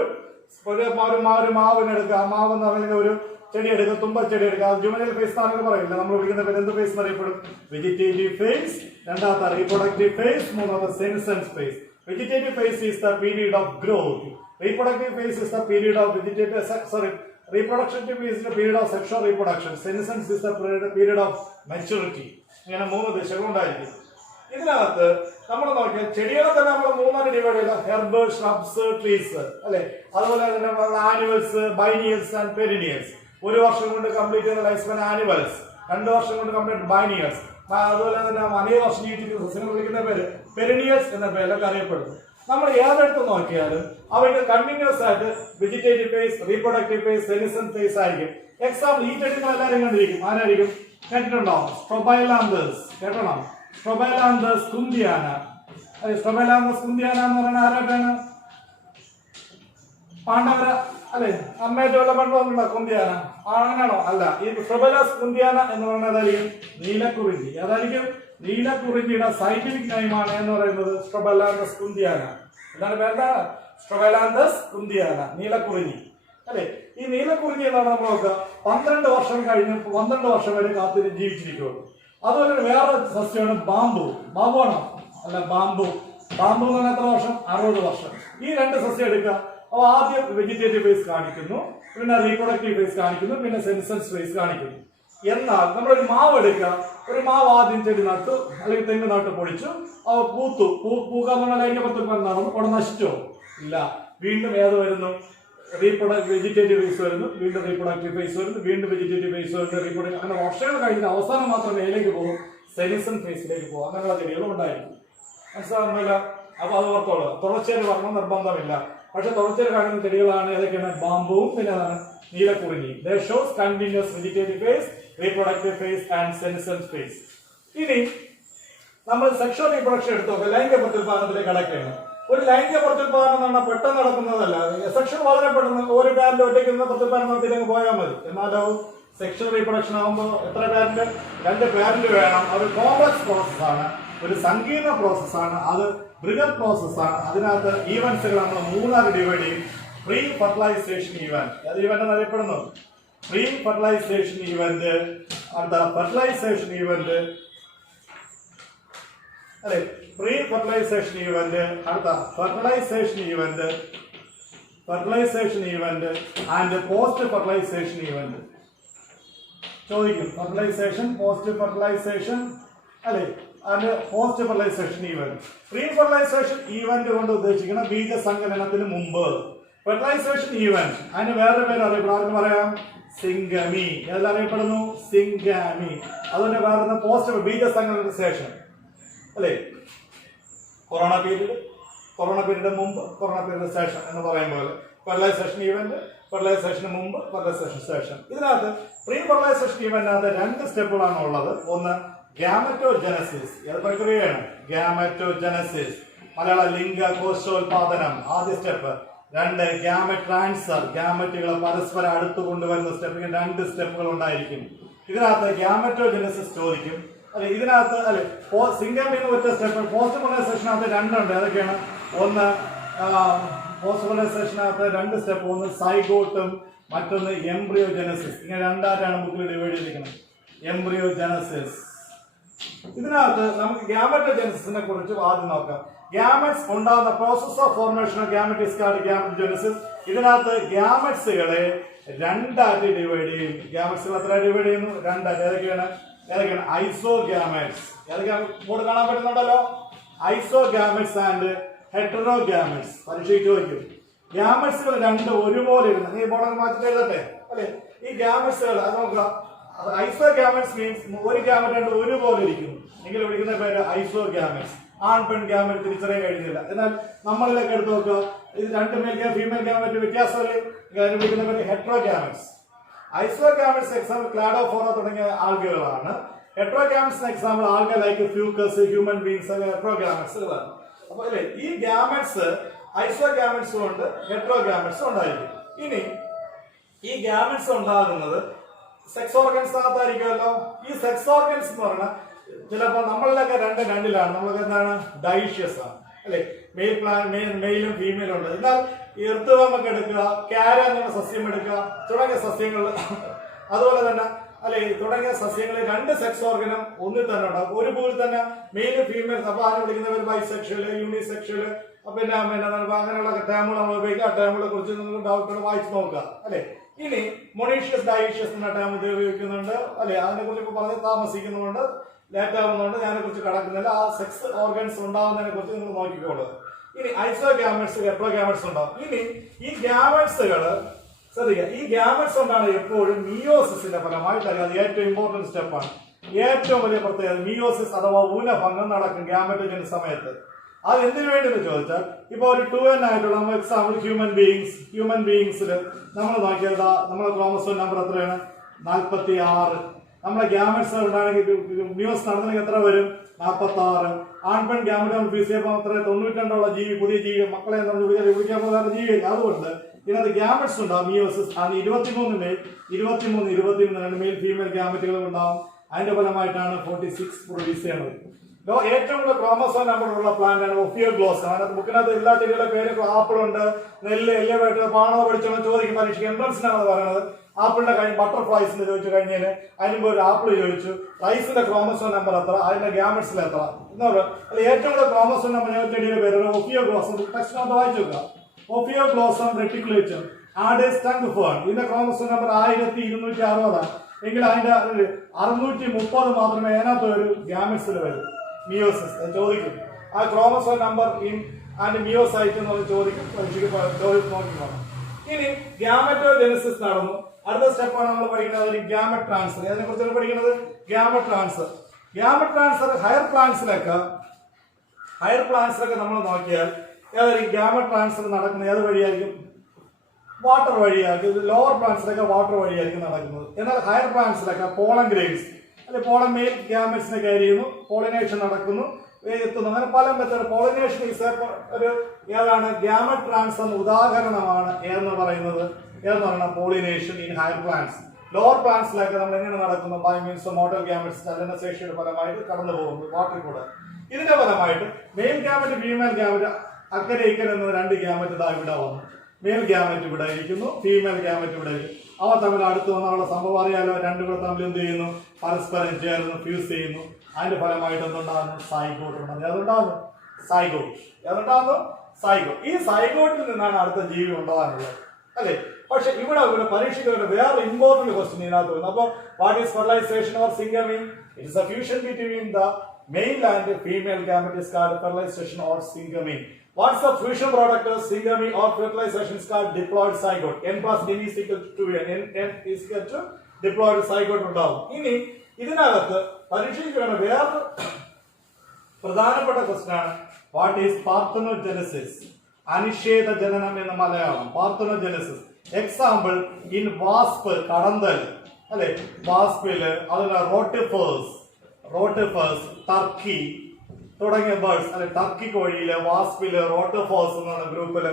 മാവിനെടുക്കുക. മാവ് എന്ന് പറയുന്ന ഒരു ചെടി എടുക്കുക, തുമ്പച്ചെടി എടുക്കുക. ജുവനൈൽ ഫേസ് ആണെങ്കിൽ പറയില്ല. നമ്മൾ വിളിക്കുന്ന പേര് എന്ത് ഫേസ് എന്നറിയപ്പെടും? Vegetative phase. 2ാമത്തെ റീപ്രൊഡക്റ്റീവ് ഫേസ്. 3ാമത്തെ senescence phase. Vegetative phase is the period of growth. Reproductive phase is the period of reproductive phase is the period of sexual reproduction. Senescence is the period of maturity. ഇങ്ങനെ 3 ദിശകൾ ഉണ്ടായിരിക്കും. ഇതിനകത്ത് നമ്മൾ നോക്കിയാൽ ചെടികളെ തന്നെ നമ്മൾ 3 ഡിവൈഡ് ചെയ്ത ഹെർബ്, ഷ്രബ്സ്, ട്രീസ് അല്ലെ. അതുപോലെ തന്നെ ആനിമൽസ്, ബൈനിയൽസ് ആൻഡ് പെരിനിയൽസ്. 1 വർഷം കൊണ്ട് കംപ്ലീറ്റ് ചെയ്യുന്ന ലൈഫ് സ്പാൻ ആനിമൽസ്. 2 വർഷം കൊണ്ട് കംപ്ലീറ്റ് ബൈനിയൽസ്. അതുപോലെ തന്നെ അനേക വർഷം ജീവിച്ചിരിക്കുന്ന സസ്യങ്ങൾ വിളിക്കുന്ന പേര് പെരിനിയൽസ് എന്ന പേരിലൊക്കെ അറിയപ്പെടുന്നു. നമ്മൾ ഏതെടുത്ത് നോക്കിയാലും അവയ്ക്ക് കണ്ടിന്യൂസ് ആയിട്ട് vegetative phase, reproductive phase, senescence phase ആയിരിക്കും. എക്സാമ്പിൾ ഈ ചെടികൾ എല്ലാവരും കണ്ടിരിക്കും. ആരായിരിക്കും? കേട്ടിട്ടുണ്ടോ? സ്ട്രോബൈലാന്തസ്. കേട്ടോ? സ്ട്രോബൈലാന്തസ് കുന്തിയാന സ്ട്രൊബലാന്തസ് കുന്തിയാന എന്ന് പറയുന്ന ആരായിട്ടാണ്? പാണ്ഡവര അല്ലെ, അമ്മയായിട്ടുള്ള പെൺകുട്ടിയുള്ള കുന്തിയാന അങ്ങനെയാണോ? അല്ല. ഈ സ്ട്രൊബലാസ് കുന്തിയാന എന്ന് പറയുന്നത് ഏതായിരിക്കും? നീലക്കുറിഞ്ഞി. ഏതായിരിക്കും? നീലക്കുറിഞ്ഞിയുടെ സയന്റിഫിക് നെയിമാണ് എന്ന് പറയുന്നത് സ്ട്രൊബലാന്തസ് കുന്തിയാന. എന്താണ് പേര്? സ്ട്രൊബലാന്തസ് കുന്തിയാന, നീലക്കുറിഞ്ഞി അല്ലെ. ഈ നീലക്കുറിഞ്ഞി എന്നാണ് നമ്മൾ നോക്കുക 12 വർഷം കഴിഞ്ഞ് 12 വർഷം വരെ കാത്തിരി ജീവിച്ചിരിക്കുള്ളൂ. അതുപോലെ വേറെ സസ്യമാണ് ബാംബു. ബാംബു ആണോ? അല്ല, ബാംബു. ബാംബു എന്ന് പറഞ്ഞാൽ എത്ര വർഷം? 60 വർഷം. ഈ രണ്ട് സസ്യം എടുക്കുക. അപ്പൊ ആദ്യം വെജിറ്റേറ്റീവ് ഫേസ് കാണിക്കുന്നു, പിന്നെ റീപ്രൊഡക്റ്റീവ് ഫേസ് കാണിക്കുന്നു, പിന്നെ സെൻസസ് ഫേസ് കാണിക്കുന്നു. എന്നാൽ നമ്മളൊരു മാവ് എടുക്കുക. ഒരു മാവ് ആദ്യം ചെടി നട്ടു അല്ലെങ്കിൽ തെങ്ങ് നട്ട് പൊടിച്ചു, അവ പൂത്തു. പൂക്കാന്ന് പറഞ്ഞാൽ അതിന്റെ പുറത്ത് നടന്നു അവിടെ നശിച്ചോ? ഇല്ല. വീണ്ടും ഏത് വരുന്നു? വെജിറ്റേറ്റീവ് ഫേസ് വരുന്നു, വീണ്ടും റീപ്രൊഡക്റ്റീവ് ഫേസ് വരുന്നു, വീണ്ടും വെജിറ്റേറ്റീവ് ഫേസ് വരുന്നു, റീപ്രൊഡക്റ്റീവ്, അങ്ങനെ വർഷങ്ങൾ കഴിഞ്ഞിട്ട് അവസാനം മാത്രം മേലേക്ക് പോകും, സെനിസൺ ഫേസിലേക്ക് പോകും. അങ്ങനെയുള്ള ചെടികളും ഉണ്ടായിരിക്കും. മനസ്സിലാകുന്നില്ല? അപ്പൊ അത് ഓർത്തോളൂ. തുടർച്ചയായി വരണം നിർബന്ധമില്ല. പക്ഷെ തുടർച്ചയായി കാണുന്ന ചെടികളാണ് ഏതൊക്കെയാണ്? ബാംബുവും പിന്നെ അതാണ് നീലക്കുറിഞ്ഞി. They shows continuous vegetative phase, reproductive phase and senescence phase. ഇനി നമ്മൾ സെക്ഷൽ റീപ്രൊഡക്ഷൻ എടുത്തോ, ലൈംഗിക പ്രത്യുൽപാദനത്തിലേക്ക് കടക്കുകയാണ്. ഒരു ലൈംഗിക പ്രത്യുൽപാദനം എന്ന് പറഞ്ഞാൽ പെട്ടെന്ന് നടക്കുന്നതല്ല. സെക്ഷൻ വളരെ പെട്ടെന്ന് ഒരു പാരന്റ് ഒറ്റയ്ക്ക് പ്രത്യുൽപാദനം നടത്തിയില്ലെങ്കിൽ പോയാൽ മതി. എന്നാലോ സെക്ഷൽ റീപ്രൊഡക്ഷൻ ആകുമ്പോൾ എത്ര പാരന്റ്? 2 പാരന്റ് വേണം. ഒരു കോംപ്ലക്സ് പ്രോസസ്സാണ്, ഒരു സങ്കീർണ പ്രോസസ്സാണ്, അത് ബൃഹത് പ്രോസസ്സാണ്. അതിനകത്ത് ഈവൻസുകൾ നമ്മൾ 3 ഡിവൈഡ് ചെയ്യും. പ്രീ ഫെർട്ടിലൈസേഷൻ ഈവന്റ്, അത് ഈവന്റ് അറിയപ്പെടുന്നു. പ്രീ ഫെർട്ടിലൈസേഷൻ ഈവന്റ്, അടുത്ത ഫെർട്ടിലൈസേഷൻ ഈവന്റ് അല്ലെ, പ്രീ ഫെർട്ടിലൈസേഷൻ ഈവന്റ്, അടുത്ത fertilization event, fertilisation event and post fertilisation event. ചോദിക്കും ഫെർട്ടിലൈസേഷൻ, പോസ്റ്റ് ഫെർട്ടിലൈസേഷൻ അല്ലെ, and post fertilisation event. Pre fertilisation event കൊണ്ട് ഉദ്ദേശിക്കുന്ന ബീജസങ്കലനത്തിന് മുമ്പ്. ഫെർട്ടിലൈസേഷൻ ഈവന്റ് അതിന് വേറൊരു പേര് അറിയപ്പെടും. അതിന് പറയാം സിംഗമി. ഏതെല്ലാം അറിയപ്പെടുന്നു? സിംഗാമി. അതുകൊണ്ട് വേറെ പോസ്റ്റ് ബീജസങ്കലനത്തിന് ശേഷം അല്ലെ, കൊറോണ പീരീഡ് മുമ്പ്, കൊറോണ പീരീഡ് ശേഷം എന്ന് പറയുമ്പോൾ ഫെർട്ടിലൈസേഷൻ ഈവന്റ്, ഫെർട്ടിലൈസേഷന് മുമ്പ്, ഫെർട്ടിലൈസേഷൻ ശേഷം. ഇതിനകത്ത് പ്രീ ഫെർട്ടിലൈസേഷൻ ഈവന്റിനകത്ത് 2 സ്റ്റെപ്പുകളാണ് ഉള്ളത്. ഒന്ന് ഗാമറ്റോജനസിസ്. ഏത് പ്രക്രിയയാണ്? ഗാമറ്റോജനസിസ്. മലയാള ലിംഗ കോശോൽപാദനം ആദ്യ സ്റ്റെപ്പ്. 2 ഗാമറ്റ് ട്രാൻസ്ഫർ, ഗാമറ്റുകളെ പരസ്പരം അടുത്ത് കൊണ്ടുവരുന്ന സ്റ്റെപ്പ്. 2 സ്റ്റെപ്പുകൾ ഉണ്ടായിരിക്കും. ഇതിനകത്ത് ഗാമറ്റോജനസിസ് ചോദിക്കും. അല്ലെ, ഇതിനകത്ത് അല്ലെ സിംഗമിന് ഒറ്റ സ്റ്റെപ്പ്. പോസ്റ്റ് ഫെർട്ടിലൈസേഷനകത്ത് 2 ഉണ്ട്. ഏതൊക്കെയാണ്? ഒന്ന് പോസ്റ്റ് ഫെർട്ടിലൈസേഷനകത്ത് 2 സ്റ്റെപ്പ്. ഒന്ന് സൈഗോട്ടും മറ്റൊന്ന് എംബ്രിയോജനസിസ്. ഇങ്ങനെ 2 ബുക്കിൽ ഡിവൈഡ് ചെയ്തിരിക്കുന്നത്. എംബ്രിയോജനസിസ്. ഇതിനകത്ത് നമുക്ക് ഗാമറ്റോജനസിസിനെ കുറിച്ച് ആദ്യം നോക്കാം. ഗ്യാമറ്റ്സ് ഉണ്ടാകുന്ന process of formation of gamete is called gametogenesis. ഇതിനകത്ത് ഗ്യാമറ്റ്സുകളെ 2 ഡിവൈഡ് ചെയ്യും. ഗ്യാമറ്റ്സുകൾ എത്ര ഡിവൈഡ് ചെയ്യുന്നു? 2. ഏതൊക്കെയാണ്? ഐസോഗ്യാമറ്റ്സ്. ഏതൊക്കെയാണ് ബോർഡ് കാണാൻ പറ്റുന്നുണ്ടല്ലോ? ഐസോഗ്യാമറ്റ്സ് ആൻഡ് ഹെറ്ററോഗ്യാമറ്റ്സ്. പരീക്ഷയ്ക്ക് ചോദിക്കും. ഗ്യാമറ്റ്സുകൾ 2 ഒരുപോലെ ഇരുന്ന്, നീ ബോർഡ് മാറ്റി എഴുതട്ടെ അല്ലെ. ഈ ഗ്യാമറ്റ്സുകൾ അത് നോക്കുക. ഐസോഗ്യാമറ്റ്സ് മീൻസ് ഒരു ഗ്യാമറ്റ് 2 ഒരുപോലെ ഇരിക്കുന്നു എങ്കിൽ വിളിക്കുന്ന പേര് ഐസോഗ്യാമറ്റ്സ്. ആൺ പെൺ ഗ്യാമറ്റ് തിരിച്ചറിയാൻ കഴിയുന്നില്ല. എന്നാൽ നമ്മളിലൊക്കെ എടുത്ത് നോക്കുക, ഇത് 2 മെയിൽ ഫീമെയിൽ ഗ്യാമറ്റ് വ്യത്യാസമല്ലേ, വിളിക്കുന്ന പേര് ഹെറ്ററോഗ്യാമറ്റ്സ്. ഐസോഗ്യാമറ്റ്സ് എക്സാമ്പിൾ ക്ലാഡോഫോറ തുടങ്ങിയ ആൽഗകളാണ്. Heterogametes example alga like fucus, human beings, ഹെറ്ററോഗ്യാമറ്റ്സുകളാണ്. അപ്പൊ അല്ലേ ഈ ഗ്യാമറ്റ്സ് ഐസോഗ്യാമറ്റ്സും ഉണ്ട്, ഹെറ്ററോഗ്യാമറ്റ്സും ഉണ്ടായിരിക്കും. ഇനി ഈ ഗ്യാമറ്റ്സ് ഉണ്ടാകുന്നത് സെക്സ് ഓർഗൻസ് അകത്തായിരിക്കുമല്ലോ. ഈ സെക്സ് ഓർഗൻസ് എന്ന് പറഞ്ഞാൽ ചിലപ്പോൾ നമ്മളിലൊക്കെ 2 നമ്മളൊക്കെ എന്താണ്? ഡൈഷ്യസ് ആണ് അല്ലെ. മെയിലും ഫീമെയിലും ഉണ്ട്. എന്നാൽ ഈർത്തുവമൊക്കെ എടുക്കുക, ക്യാര എന്നുള്ള സസ്യം എടുക്കുക, തുടങ്ങിയ സസ്യങ്ങൾ അതുപോലെ തന്നെ അല്ലെ തുടങ്ങിയ സസ്യങ്ങളിൽ 2 സെക്സ് ഓർഗനും ഒന്നിൽ തന്നെ ഉണ്ടാകും. ഒരു പൂവിൽ തന്നെ മെയിലും ഫീമെയിൽസ്. അപ്പൊ അതിന് വിളിക്കുന്നവർ ബൈസെക്ഷല്, യൂണിസെക്ഷല്, പിന്നെ അങ്ങനെയുള്ള ടേമുകൾ നമ്മൾ ഉപയോഗിക്കുക. ആ ടേമുകളെ കുറിച്ച് നിങ്ങൾ ഡൗട്ടുകൾ വായിച്ചു നോക്കുക അല്ലെ. ഇനി മൊണീഷ്യസ് ഡൈഷ്യസ് എന്ന ടേം ഉപയോഗിക്കുന്നുണ്ട് അല്ലെ. അതിനെ കുറിച്ച് പറഞ്ഞ് താമസിക്കുന്നുണ്ട്, ലേറ്റ് ആവുന്നതുകൊണ്ട് അതിനെ കുറിച്ച് കടക്കുന്നില്ല. ആ സെക്സ് ഓർഗൻസ് ഉണ്ടാകുന്നതിനെ കുറിച്ച് നിങ്ങൾ നോക്കിക്കോളൂ. ഇനി ഐസോഗ്യാമറ്റ്സ്, ഹെറ്ററോഗ്യാമറ്റ്സ് ഉണ്ടാവും. ഇനി ഈ ഗ്യാമറ്റ്സുകൾ ശ്രദ്ധിക്കുക. ഈ ഗ്യാമറ്റ്സ് കൊണ്ടാണ് എപ്പോഴും മിയോസിസിന്റെ ഫലമായിട്ട് അത് ഏറ്റവും ഇമ്പോർട്ടന്റ് സ്റ്റെപ്പാണ്. ഏറ്റവും വലിയ പ്രത്യേകത മിയോസിസ് അഥവാ ഊനഭംഗം നടക്കും ഗ്യാമറ്റോജനസ് സമയത്ത്. അത് എന്തിനു വേണ്ടി എന്ന് ചോദിച്ചാൽ, ഇപ്പൊ ഒരു 2n ആയിട്ടുള്ള നമ്മൾ എക്സാമ്പിൾ ഹ്യൂമൻ ബീയിങ്സിൽ നമ്മൾ നോക്കിയത് നമ്മളെ ക്രോമസോം നമ്പർ എത്രയാണ്? 46 നമ്മളെ ഗ്യാമറ്റ്സ് ഉണ്ടാണെങ്കിൽ മ്യൂസ് നടന്നെങ്കിൽ എത്ര വരും? 46. ആൺപെൺ ഗ്യാമറ്റ് ഫീസ് ചെയ്യുമ്പോൾ അത്ര 92 ജീവി, പുതിയ ജീവി, മക്കളെ വിളിക്കാൻ പോകുന്ന ജീവി. അതുകൊണ്ട് ഇതിനകത്ത് ഗ്യാമറ്റ്സ് ഉണ്ടാവും മിയോസിസ്. അതിന് 23 മെയിൽ, 23 രണ്ട് മെയിൽ ഫീമെയിൽ ഗ്യാമറ്റുകൾ ഉണ്ടാവും. അതിന്റെ ഫലമായിട്ടാണ് 46 പ്രൊഡ്യൂസ് ചെയ്യുന്നത്. ഏറ്റവും കൂടുതൽ ക്രോമസോം നമ്പർ ഉള്ള പ്ലാന്റ് ആണ് ഒഫിയോഗ്ലോസം. അതിനകത്ത് ബുക്കിനകത്ത് എല്ലാ ചെടികളുടെ പേര് ആപ്പിൾ ഉണ്ട്, നെല്ല്, എല്ലമായിട്ട് പാണോ പഠിച്ചോ ചോദിക്കും പരീക്ഷയ്ക്ക്. എൻട്രൻസിനാണ് പറയുന്നത്. ആപ്പിളിന്റെ കഴിഞ്ഞ് ബട്ടർഫ്ലൈസിന്റെ ചോദിച്ചു കഴിഞ്ഞാൽ അതിന് ഒരു ആപ്പിൾ ചോദിച്ചു. റൈസിന്റെ ക്രോമസോം നമ്പർ എത്ര, അതിന്റെ ഗ്യാമറ്റ്സിൽ എത്ര എന്നോട്. അല്ല ഏറ്റവും കൂടുതൽ ക്രോമസോം നമ്പർ ചെടിയുടെ പേര് ഒഫിയോഗ്ലോസം. ടെക്സ്റ്റ് ഒന്ന് വായിച്ചു നോക്കുക. ഒഫിയോഗ്ലോസം റെട്ടിക്കുലേച്ചർ ആഡേസ് ടങ് ഫേൺ. ഇതിന്റെ ക്രോമസോം നമ്പർ 1260 എങ്കിൽ അതിന്റെ 630 മാത്രമേ അതിനകത്ത് ഒരു ഗ്യാമറ്റ്സിൽ വരും. മിയോസിസ് ചോദിക്കും. ആ chromosome number in and meiocyte എന്ന് ചോദിക്കും. നോക്കിക്കോണം. ഇനി ഗ്യാമറ്റോജെനസിസ് നടന്നു. അടുത്ത സ്റ്റെപ്പാണ് നമ്മൾ പഠിക്കുന്നത് ഗ്യാമറ്റ് ട്രാൻസ്ഫർ. അതിനെ കുറിച്ചാണ് പഠിക്കുന്നത് gamete transfer. Gamete transfer higher പ്ലാന്റ്സിലൊക്കെ നമ്മൾ നോക്കിയാൽ ഏതായിരിക്കും ഗ്യാമറ്റ് ട്രാൻസ്ഫർ നടക്കുന്നത്? ഏത് വഴിയായിരിക്കും? വാട്ടർ വഴിയായിരിക്കും. ലോവർ പ്ലാന്റ്സിലൊക്കെ വാട്ടർ വഴിയായിരിക്കും നടക്കുന്നത്. എന്നാൽ ഹയർ പ്ലാന്റ്സിലൊക്കെ പോളൻ ഗ്രെയിൻസ് അല്ലെ പോളൻ മെയിൽ ഗ്യാമറ്റ്സിനെ ക്യാരി ചെയ്യുന്നു, പോളിനേഷൻ നടക്കുന്നു, എത്തുന്നു. അങ്ങനെ പല മെത്തേഡ്. പോളിനേഷൻ ഒരു ഏതാണ് ഗ്യാമറ്റ് ട്രാൻസ്ഫർ ഉദാഹരണമാണ് എന്ന് പറയുന്നത് pollination in higher plants. Lower പ്ലാന്റ്സിലൊക്കെ നമ്മൾ എങ്ങനെ നടക്കുന്നു? ബൈ മീൻസ് മോട്ടൽ ഗ്യാമറ്റ്സ് ചലനശേഷിയുടെ ഫലമായിട്ട് കടന്നു പോകുന്നു വാട്ടറിൽ കൂടെ. ഇതിന്റെ ഫലമായിട്ട് മെയിൽ ഗ്യാമറ്റ് ഫീമെയിൽ ഗ്യാമറ്റ് അക്കരെ ഇക്കരെ എന്ന രണ്ട് ഗ്യാമറ്റ് ഇവിടെ വന്നു. മെയിൽ ഗ്യാമറ്റ് ഇവിടെ ഇരിക്കുന്നു, ഫീമെയിൽ ഗ്യാമറ്റ് ഇവിടെ ഇരിക്കും. അവ തമ്മിൽ അടുത്ത് വന്നുള്ള സംഭവം അറിയാലോ. രണ്ടുകൂടെ തമ്മിൽ എന്ത് ചെയ്യുന്നു? പരസ്പരം ചേർന്ന് ഫ്യൂസ് ചെയ്യുന്നു. അതിന്റെ ഫലമായിട്ട് എന്തുണ്ടാകുന്നു? സൈഗോട്ട് ഉണ്ടാകുന്നു. അതുണ്ടാകുന്നു സൈഗോട്ട്. ഈ സൈഗോട്ടിൽ നിന്നാണ് അടുത്ത ജീവി ഉണ്ടാകാനുള്ളത് അല്ലെ. പക്ഷെ ഇവിടെ പരീക്ഷയ്ക്ക് വേറെ ഇമ്പോർട്ടന്റ് ക്വസ്റ്റ്യൻ ഇതിനകത്ത് വരുന്നു. അപ്പൊ what is fertilization or syngamy? It is a fusion between the male and female gamete is called fertilization or syngamy. What's the fusion product of syngamy or fertilization is called diploid zygote. N plus n is equal to n is equal to diploid zygote ഉണ്ടാവും. ഇനി ഇതിനകത്ത് പരീക്ഷയ്ക്ക് വേണ്ട വേറെ പ്രധാനപ്പെട്ട question ആണ് what is പാർത്തനോജെനസിസ്? അനിഷേധ ജനനം എന്ന മലയാളം. പാർത്തനോജെനസിസ് എക്സാമ്പിൾ ഇൻ വാസ്പ് കടന്തൽ അല്ലെ. വാസ്പില് അതുപോലെ റോട്ടിഫേഴ്സ് ടർക്കി തുടങ്ങിയ ബേർഡ്സ് അല്ലെ. ടർക്കി കോഴിയില് വാസ്പില് റോട്ടിഫേഴ്സ് എന്നാണ് ഗ്രൂപ്പില്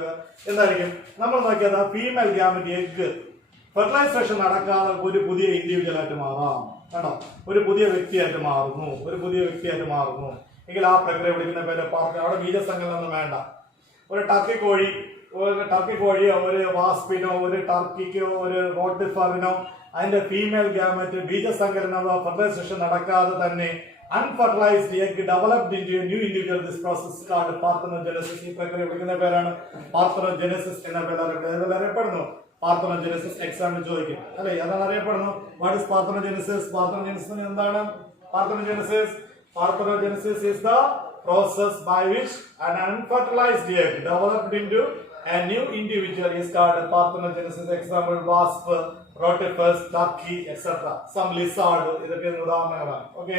എന്തായിരിക്കും നമ്മൾ നോക്കിയത്? ഫീമെയിൽ ഗ്യാമറ്റ് എഗ് ഫെർട്ടിലൈസേഷൻ നടക്കാതെ ഒരു പുതിയ ഇൻഡിവിജ്വൽ ആയിട്ട് മാറാം. കേട്ടോ, ഒരു പുതിയ വ്യക്തിയായിട്ട് മാറുന്നു എങ്കിൽ ആ പ്രക്രിയ വിളിക്കുന്ന പേര് പാർക്ക്. അവിടെ ബീജസങ്കലനം വേണ്ട. ഒരു ടർക്കി കോഴിയോ ഒരു വാസ്പിനോ ഒരു ടർക്കിക്കോ ഒരു റോട്ടിഫറിനോ അതിന്റെ ഫീമെയിൽ ഗ്യാമറ്റ് ബീജസങ്കലനമോ ഫെർട്ടിലൈസേഷൻ നടക്കാതെ തന്നെ unfertilized egg developed into a new individual. This process is called parthenogenesis. ഈ പ്രക്രിയ വിളിക്കുന്ന പേരാണ് പാർത്തനോജെനസിസ് എന്ന പേരിൽ അറിയപ്പെടുന്നു. പാർത്തനോജെനസിസ് എക്സാമിന് ചോദിക്കും അല്ലെ. അതാണ് അറിയപ്പെടുന്നു. What is പാർത്തനോജെനസിസ്? പാർത്തനോജെനസിസ് എന്താണ്? Parthenogenesis is the process by which an unfertilized egg developed into a new individual is called parthenogenesis. Example wasp, rotifers, turkey, etc. Some lizard ഇതൊക്കെ ഉദാഹരണങ്ങളാണ്. Okay,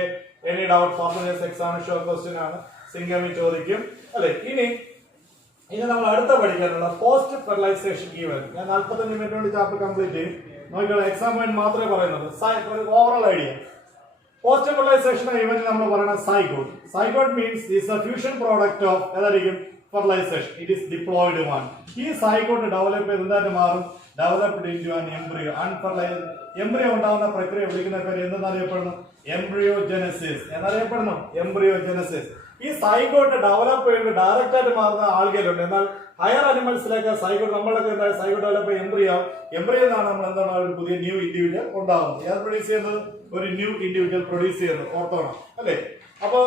any doubt? പാർത്തനോജെനസിസ് എക്സാമിന് ഷോർട്ട് ക്വസ്റ്റ്യൻ ആണ്. Syngamy ചോദിക്കും അല്ലെ. ഇനി നമ്മൾ അടുത്ത പഠിക്കാനുള്ള പോസ്റ്റ് ഫെർട്ടിലൈസേഷൻ ഈവന്റ്. ഞാൻ 45 മിനിറ്റ് കൊണ്ട് ചാപ്റ്റർ കംപ്ലീറ്റ് ചെയ്യും. നോക്കിയുള്ള എക്സാം പോയിന്റ് മാത്രമേ പറയുന്നുള്ളൂ. Overall idea. Post fertilisation event നമ്മൾ പറയുന്നത് zygote means is a fusion product of ഏതായിരിക്കും? Fertilisation. It is diploid one. ഈ സൈഗോട്ട് ഡെവലപ്പ് ചെയ്ത് എന്തായിട്ട് മാറും? Developed into an embryo. Unfertilised embryo ഉണ്ടാകുന്ന പ്രക്രിയ വിളിക്കുന്ന പേര് എന്തെന്നറിയപ്പെടുന്നു? എംബ്രിയോജെനസിസ് എന്നറിയപ്പെടുന്നു. ഈ സൈഗോട്ട് ഡെവലപ്പ് ചെയ്ത് ഡയറക്റ്റ് ആയിട്ട് മാറുന്ന ആളുകളുണ്ട്. എന്നാൽ ഹയർ അനിമൽസിലേക്ക് സൈഗോട്ട് നമ്മളൊക്കെ സൈഗോട്ട് ഡെവലപ്പ് എംബ്രിയോ എന്നാണ് നമ്മൾ എന്താണ് ഒരു പുതിയ ന്യൂ ഇൻഡിവിജ്വൽ ഉണ്ടാകുന്നത്. ഏത് പ്രൊഡ്യൂസ് ചെയ്യുന്നത്? ഒരു ന്യൂ ഇൻഡിവിജ്വൽ പ്രൊഡ്യൂസ് ചെയ്യുന്നത്. ഓർത്തോണം അല്ലെ. അപ്പൊ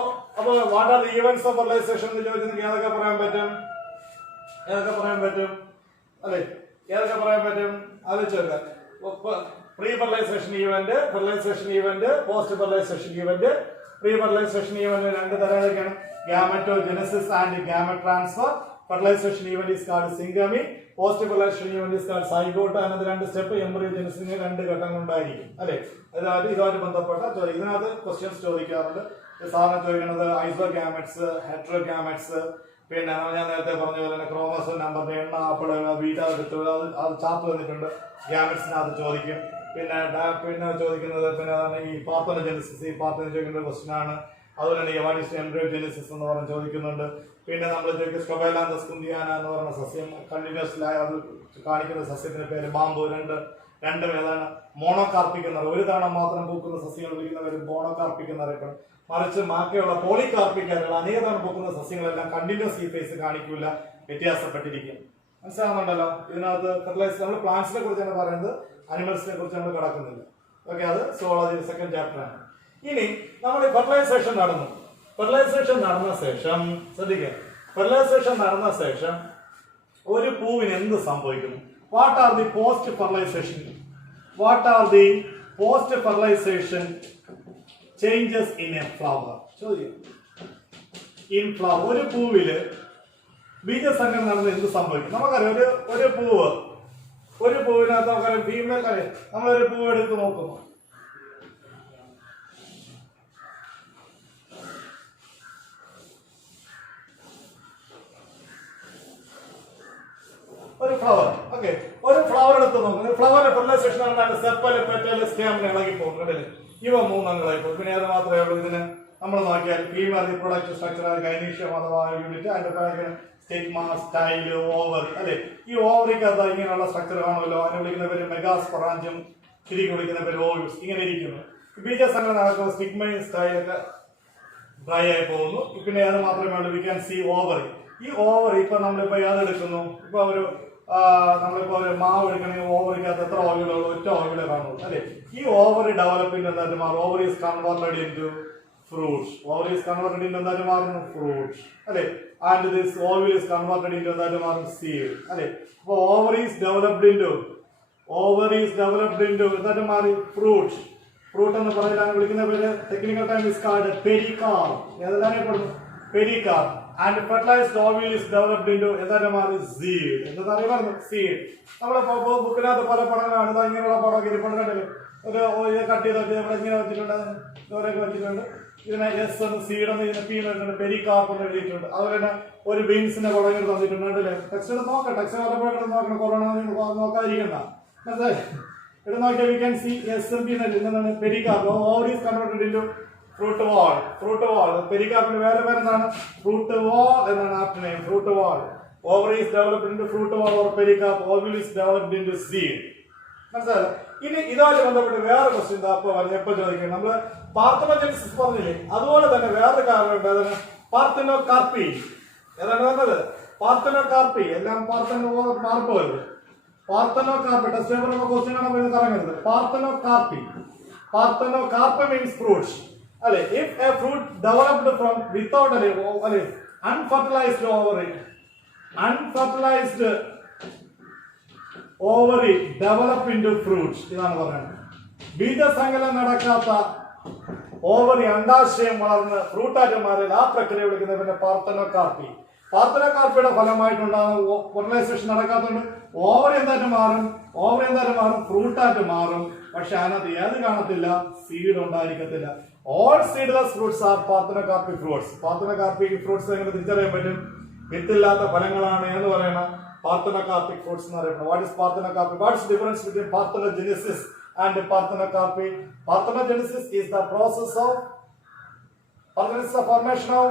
what are the events of fertilisation എന്ന് ചോദിച്ചെങ്കിൽ ഏതൊക്കെ പറയാൻ പറ്റും അല്ലെ? ഏതൊക്കെ പറയാൻ പറ്റും? ആലോചിച്ചേക്കാം. Pre fertilisation event, fertilisation event, post fertilisation event. Pre fertilisation event രണ്ട് തരത്തിലാണ്: gametogenesis and gamete transfer. Fertilisation event is called syngamy. Post fertilisation event is called zygote. അതിനകത്ത് രണ്ട് സ്റ്റെപ്പ് എംബ്രിയോജെനസിന് രണ്ട് ഘട്ടങ്ങൾ ഉണ്ടായിരിക്കും അല്ലെ. ഇതുമായിട്ട് ബന്ധപ്പെട്ട ഇതിനകത്ത് ക്വസ്റ്റ്യൻസ് ചോദിക്കാറുണ്ട്. സാധാരണ ചോദിക്കുന്നത് ഐസോഗാമറ്റ്സ്, ഹെറ്ററോഗാമറ്റ്സ്, പിന്നെ ഞാൻ നേരത്തെ പറഞ്ഞ പോലെ തന്നെ ക്രോമസോം നമ്പറിന്റെ എണ്ണ, ആപ്പിള്, ബീറ്റ എടുത്ത് അത് ചാർട്ട് വന്നിട്ടുണ്ട്. ഗ്യാമറ്റ്സിനകത്ത് ചോദിക്കും. പിന്നെ ചോദിക്കുന്നത് പിന്നെ അതാണ് ഈ പാർത്തനോജെനിസിസ്. ഈ പാർത്തനോജെനിസിന്റെ ക്വസ്റ്റ്യൻ ആണ്. അതുപോലെ തന്നെ വാട്ട് ഈസ് എംബ്രിയോജെനിസിസ് എന്ന് പറഞ്ഞ് ചോദിക്കുന്നുണ്ട്. പിന്നെ നമ്മൾ ചോദിക്കും സ്കോബൈലാന്തസ് കുന്തിയാന എന്ന് പറയുന്ന സസ്യം കണ്ടിന്യൂസ് അത് കാണിക്കുന്ന സസ്യത്തിന്റെ പേര് ബാമ്പു. രണ്ടും ഏതാണ് മോണോകാർപ്പിക് എന്ന് പറയും. ഒരു തവണ മാത്രം പൂക്കുന്ന സസ്യങ്ങൾ വിളിക്കുന്നവർ മോണോകാർപ്പിക് എന്ന് അറിയപ്പെടും. മറിച്ച് ബാക്കിയുള്ള പോളികാർപ്പിക് ആയിട്ടുള്ള അനേക തവണ പൂക്കുന്ന സസ്യങ്ങളെല്ലാം കണ്ടിന്യൂസ് ഈ ഫേസ് കാണിക്കില്ല, വ്യത്യാസപ്പെട്ടിരിക്കും. മനസ്സിലാവുന്നുണ്ടല്ലോ? ഇതിനകത്ത് ഫെർട്ടിലൈസ് നമ്മൾ പ്ലാന്റ്സിനെ കുറിച്ചാണ് പറയുന്നത്, അനിമൽസിനെ കുറിച്ച് നമ്മൾ കിടക്കുന്നില്ല. ഓക്കെ, അത് സുവോളജി സെക്കൻഡ് ചാപ്റ്റർ ആണ്. ഇനി നമ്മൾ ഫെർട്ടിലൈസേഷൻ നടന്നു. ഫെർട്ടിലൈസേഷൻ നടന്ന ശേഷം ശ്രദ്ധിക്കുക, ഫെർട്ടിലൈസേഷൻ നടന്ന ശേഷം ഒരു പൂവിന് എന്ത് സംഭവിക്കുന്നു? What are the post fertilization? What are the post fertilization changes in a flower? ചോദിക്കും. ഇൻ ഫ്ലവർ, ഒരു പൂവില് ബീജസങ്കലനം നടന്ന് എന്ത് സംഭവിക്കും? നമുക്കറിയാം, ഒരു പൂവിനകത്ത് നമുക്കറിയാം ഫീമെയിൽ അറിയാം. നമ്മളൊരു പൂവ് എടുത്ത് നോക്കുന്നു, ഒരു ഫ്ലവർ. ഓക്കെ, ഒരു ഫ്ലവർ എടുത്ത് നോക്കുന്നു. ഫ്ലവറിന്റെ ഫെർട്ടിലൈസേഷൻ ആണ് സെപ്പല്, പെറ്റല്, സ്റ്റെമിന് ഇളകി പോകും. കണ്ടില്ലേ? ഇവ മൂന്നങ്ങളായി പോകും. പിന്നെ അത് മാത്രമേ ഉള്ളൂ. ഇതിന് നമ്മൾ നോക്കിയാൽ ഫീമെയിൽ റീപ്രൊഡക്റ്റീവ് സ്ട്രക്ചർ ഗൈനീഷ്യം അഥവാ യൂണിറ്റ്, അതിന്റെ സ്റ്റിഗ്മ, സ്റ്റൈല്, ഓവറി. അല്ലെ, ഈ ഓവറിക്കകത്ത് ഇങ്ങനെയുള്ള സ്ട്രക്ചർ കാണുമല്ലോ. അതിനെ വിളിക്കുന്ന പേര് മെഗാസ്പൊറാഞ്ചും, ശരിക്കും വിളിക്കുന്ന പേര് ഓവ്യൂൾസ്. ഇങ്ങനെ ഇരിക്കുന്നു. ബീജസങ്കലനം നടക്കുമ്പോൾ സ്റ്റിഗ്മയും സ്റ്റൈലൊക്കെ ഡ്രൈ ആയി പോകുന്നു. പിന്നെ അത് മാത്രമേ ഉള്ളൂ. V can C ovary. ഈ ഓവറി ഇപ്പൊ നമ്മളിപ്പോ ഏതെടുക്കുന്നു? ഇപ്പൊ നമ്മളിപ്പോ ഒരു മാവ് എടുക്കണമെങ്കിൽ ഓവറിക്കകത്ത് എത്ര ഓവലുള്ളൂ? ഒറ്റ ഓവലേ കാണുള്ളൂ. അല്ലെ, ഈ ഓവറി ഡെവലപ്മെന്റ് എന്തായിട്ട് മാറും? Ovary is converted into fruits. Ovary is converted into എന്തായിട്ട് മാറുന്നു? fruits. അല്ലെ, and this ovule is converted into എന്തായിട്ട് മാറും? seed. അല്ലെ, അപ്പൊ ovary is developed into എന്തായിട്ട് മാറി? fruits. ഫ്രൂട്ട് എന്ന് പറയുന്നത് വിളിക്കുന്ന പേര് technical time is called pericarp. ഏതെല്ലാം പെടുന്നു? Pericarp. And fertilised ovule is developed into എന്തായിട്ട് മാറി? seed. എന്താ പറയുന്നത്? seed. നമ്മളെ ബുക്കിനകത്ത് പല പടങ്ങളാണ്. ഇങ്ങനെയുള്ള പടമൊക്കെ ഇരിപ്പുണ്ട്. കണ്ടില്ലേ? ഒരു കട്ട് ചെയ്തൊക്കെ ഇവിടെ ഇങ്ങനെ വെച്ചിട്ടുണ്ട്, ഇവരൊക്കെ വെച്ചിട്ടുണ്ട്. ഇതിനെ എസ് എന്ന്, സീഡ് എന്ന്, ഇതിനെ പി എന്ന് വെച്ചിട്ടുണ്ട്, പെരികാർപ്പ് എന്ന് എഴുതിയിട്ടുണ്ട്. അതുപോലെ തന്നെ ഒരു ബീൻസിന്റെ കുടങ്ങൾ തന്നിട്ടുണ്ട്. കണ്ടില്ലേ? ടെക്സ്റ്റ് നോക്കാം, ടെക്സ്റ്റ് പലപ്പോഴും നോക്കണം. കൊറോണ നോക്കാതിരിക്കണ്ട. മനസ്സിലായി? ഇവിടെ നോക്കിയാൽ we can see S M P എന്താണ്? Pericarp. Ovary is converted into fruit wall. പെരികാർപ്പിന്റെ വേറെ പേരെന്താണ്? ഫ്രൂട്ട് വാൾ എന്നാണ് apt name. Fruit wall. Ovary is developed into fruit wall or pericarp. Ovule is developed into seed. മനസ്സിലായോ? ഇനി ഇതുമായി ബന്ധപ്പെട്ട് വേറെ ക്വസ്റ്റ്യൻ എപ്പോ ചോദിക്കും? നമ്മള് പാർത്തനോജെനിസിസ് പറഞ്ഞില്ലേ, അതുപോലെ തന്നെ വേറൊരു കാരണമുണ്ട്. അതിന് പാർത്തനോകാർപ്പി. ഏതാണ് പറഞ്ഞത്? പാർത്തനോകാർപ്പി. എല്ലാം മാർക്കുമല്ലോ. പാർത്തനോകാർപ്പി. ടെസ്റ്റ് പേപ്പറിലൊക്കെ ക്വസ്റ്റ്യൻ ആണ് കറങ്ങരുത്. പാർത്തനോകാർപ്പി മീൻസ് ഫ്രൂട്ട്സ്. അല്ലെ, if A fruit developed from without unfertilised ovary develop into fruits. ഇതാണ് പറയുന്നത്. ബീജസങ്കലനം നടക്കാത്ത ഓവറി അണ്ടാശയം വളർന്ന് ഫ്രൂട്ടായിട്ട് മാറിയാൽ ആ പ്രക്രിയ വിളിക്കുന്നത് പാർത്തനോകാർപ്പി. പാർത്തനോകാർപ്പിയുടെ ഫലമായിട്ടുണ്ടാകുന്ന ഫെർട്ടിലൈസേഷൻ നടക്കാത്തതുകൊണ്ട് ഓവറി എന്തായിട്ട് മാറും? ഫ്രൂട്ടായിട്ട് മാറും. പക്ഷെ അതിനകത്ത് ഏത് കാണത്തില്ല? സീഡ് ഉണ്ടായിരിക്കത്തില്ല. All seedless fruits are parthenocarpic fruits. Parthenocarpic fruits എങ്ങനെ തിരിച്ചറിയാൻ പറ്റും? വിത്തില്ലാത്ത ഫലങ്ങളാണ് എന്ന് പറയണം. Parthenocarpic fruits എന്ന് പറയുന്നത്. What is parthenocarpic? What is the difference between parthenogenesis and parthenocarpy? Parthenogenesis is the process of formation of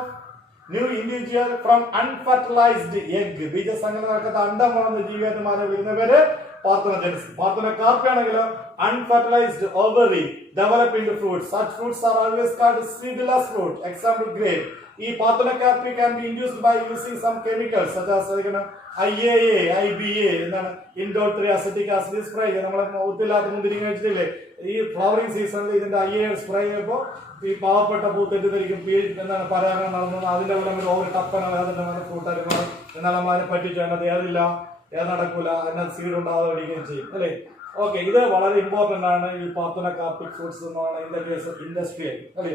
new individual from unfertilized egg. ബീജസങ്കലനം നടക്കാത്ത അണ്ഡം വളർന്ന ജീവിയായിട്ട് മാറി വിളിക്കുന്ന പേര് parthenogenesis. Parthenocarpy ആണെങ്കിൽ unfertilized ovary develop into fruits. Such fruits are always called seedless fruit. Example grape. ഈ പാർത്തനോകാർപ്പി can be induced by using some chemicals such as IAA, IBA എന്താണ്? ഇൻഡോൾ-3 acetic acid spray. നമ്മളെ ഒത്തില്ലാത്ത മുന്തിരി കഴിച്ചിട്ടില്ലേ? ഈ ഫ്ലവറിംഗ് സീസണിൽ ഇതിന്റെ IAA spray ചെയ്യുമ്പോൾ ഈ പാവപ്പെട്ട പൂ തെറ്റിദ്ധരിക്കും. എന്താണ് പരാഗണം നടന്നത്? അതിന്റെ ഫലം ഓവർ ടപ്പന ഫ്രൂട്ടായിട്ട് മാറും. എന്നാൽ നമ്മളതിനെ പറ്റിച്ചേണ്ടത് ഏത് നടക്കൂല, അതിനകത്ത് സീഡ് ഉണ്ടാകാതെ പഠിക്കുകയും ചെയ്യും. അല്ലേ? ഓക്കെ, ഇത് വളരെ ഇമ്പോർട്ടന്റ് ആണ്. ഈ പാർത്തനോകാർപ്പിക് ഫ്രൂട്ട്സ് എന്ന് പറയുന്നത് ഇതിന്റെ കേസ് ഇൻഡസ്ട്രിയൽ. അല്ലെ,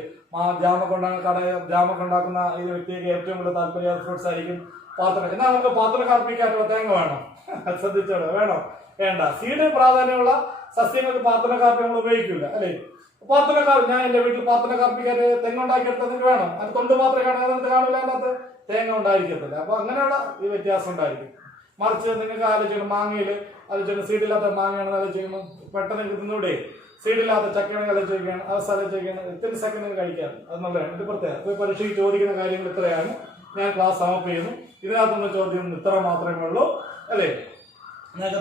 ജാമൊക്കെ ഉണ്ടാക്കുന്ന ഈ വ്യക്തിക്ക് ഏറ്റവും കൂടുതൽ താല്പര്യ ഫ്രൂട്ട്സ് ആയിരിക്കും പാർത്തന. എന്നാൽ നമുക്ക് പാർത്തനോകാർപ്പിക് ആയിട്ടുള്ള തേങ്ങ വേണം. ശ്രദ്ധിച്ചോളൂ, വേണ്ട. സീഡ് പ്രാധാന്യമുള്ള സസ്യങ്ങൾക്ക് പാർത്തനോകാർപ്പി നമ്മൾ ഉപയോഗിക്കില്ല. അല്ലെ, ഞാൻ എന്റെ വീട്ടിൽ പാർത്തനോകാർപ്പിക്കായിട്ട് തെങ്ങ് ഉണ്ടാക്കിയെടുത്തത് വേണം. അത് തൊണ്ട് മാത്രമേ കാണില്ല, അതിനകത്ത് കാണില്ല, അതിനകത്ത് തേങ്ങ ഉണ്ടായിരിക്കത്തില്ല. അപ്പൊ അങ്ങനെയുള്ള ഈ വ്യത്യാസം ഉണ്ടായിരിക്കും. മറിച്ച് നിങ്ങൾക്ക് ആലോചിക്കണം, മാങ്ങയിൽ ആലോചിക്കണം, സീഡില്ലാത്ത മാങ്ങയാണെന്ന് ആലോചിക്കണം, പെട്ടെന്ന് കിട്ടുന്നൂടെ, സീഡില്ലാത്ത ചക്കയാണെങ്കിൽ ആലോചിക്കുകയാണ്, അവസ്ഥ ആലോചിക്കുകയാണ്, എത്ര സെക്കൻഡ് കഴിക്കാം. അതെന്നുള്ളതാണ് ഇത് പ്രത്യേകം. ഇപ്പോൾ പരീക്ഷയ്ക്ക് ചോദിക്കുന്ന കാര്യങ്ങൾ ഇത്രയാണ്. ഞാൻ ക്ലാസ് സമർപ്പിക്കുന്നു. ഇതിനകത്തുനിന്ന് ചോദ്യം ഇത്ര മാത്രമേ ഉള്ളൂ അല്ലേ. നിങ്ങൾക്ക്